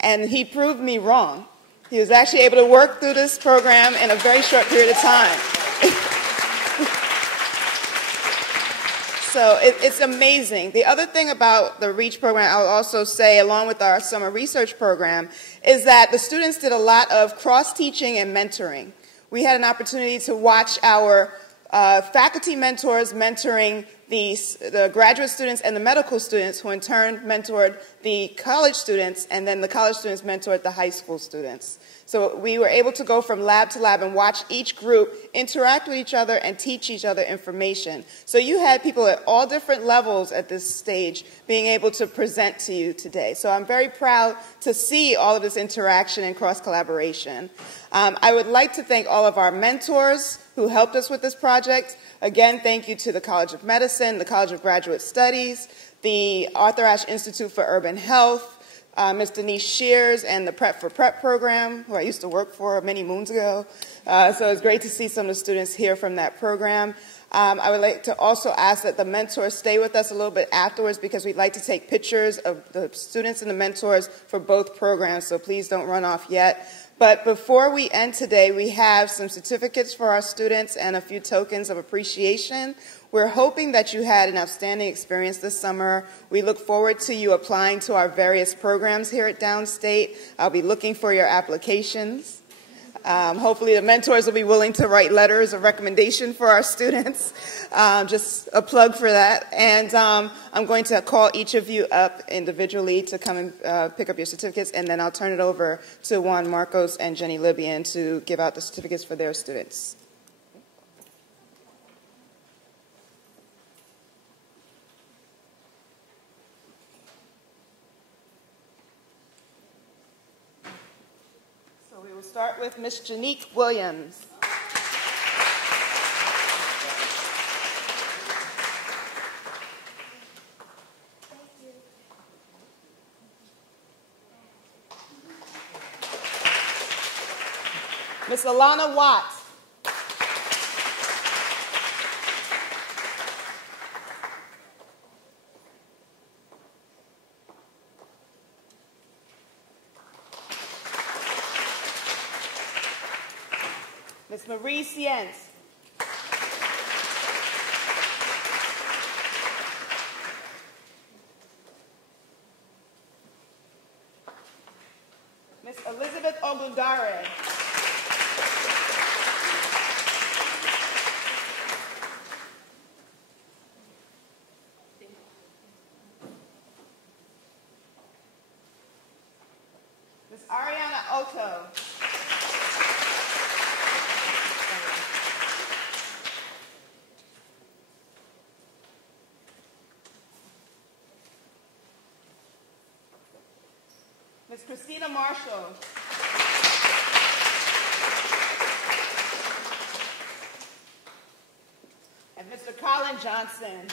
And he proved me wrong. He was actually able to work through this program in a very short period of time. So it's amazing. The other thing about the REACH program, I'll also say, along with our summer research program, is that the students did a lot of cross-teaching and mentoring. We had an opportunity to watch our faculty mentors mentoring the graduate students and the medical students, who in turn mentored the college students, and then the college students mentored the high school students. So we were able to go from lab to lab and watch each group interact with each other and teach each other information. So you had people at all different levels at this stage being able to present to you today. So I'm very proud to see all of this interaction and cross-collaboration. I would like to thank all of our mentors who helped us with this project. Again, thank you to the College of Medicine, the College of Graduate Studies, the Arthur Ashe Institute for Urban Health, Ms. Denise Shears, and the Prep for Prep program, who I used to work for many moons ago. So it's great to see some of the students here from that program. I would like to also ask that the mentors stay with us a little bit afterwards, because we'd like to take pictures of the students and the mentors for both programs, so please don't run off yet. But before we end today, we have some certificates for our students and a few tokens of appreciation. We're hoping that you had an outstanding experience this summer. We look forward to you applying to our various programs here at Downstate. I'll be looking for your applications. Hopefully the mentors will be willing to write letters of recommendation for our students. Just a plug for that. And I'm going to call each of you up individually to come and pick up your certificates, and then I'll turn it over to Juan Marcos and Jenny Libyan to give out the certificates for their students. We will start with Ms. Janique Williams. Ms. Alana Watts. Ms. Marie Sienz. Ms. Elizabeth Ogundare. Ms. Ariana Otto. Ms. Christina Marshall. And Mr. Colin Johnson.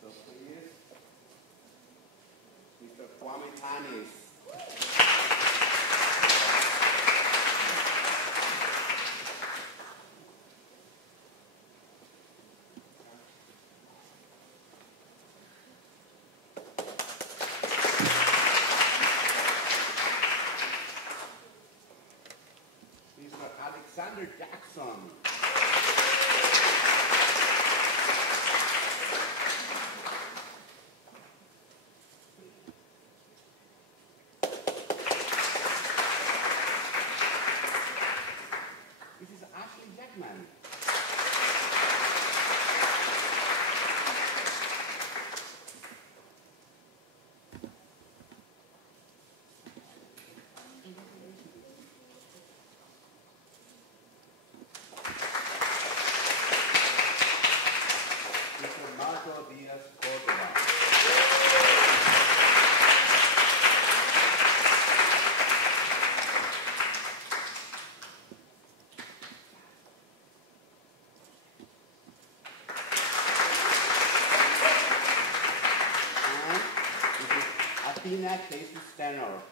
So please, Mr. Kwame Tanis. Alexander Jackson. This is Ashley Jackman. Athena Casey Stenor.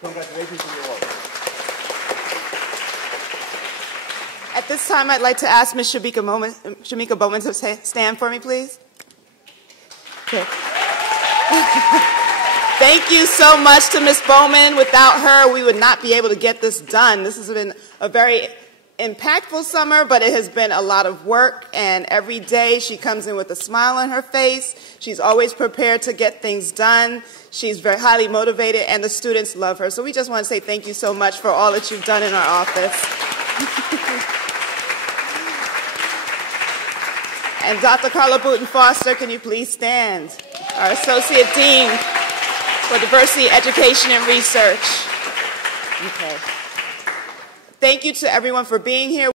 Congratulations on your work. At this time, I'd like to ask Ms. Shamika Bowman to stand for me, please. Okay. Thank you so much to Ms. Bowman. Without her, we would not be able to get this done. This has been a very impactful summer, but it has been a lot of work, and every day she comes in with a smile on her face. She's always prepared to get things done. She's very highly motivated, and the students love her. So we just want to say thank you so much for all that you've done in our office. And Dr. Carla Booten Foster, can you please stand? Our Associate Dean for Diversity, Education, and Research. Okay. Thank you to everyone for being here.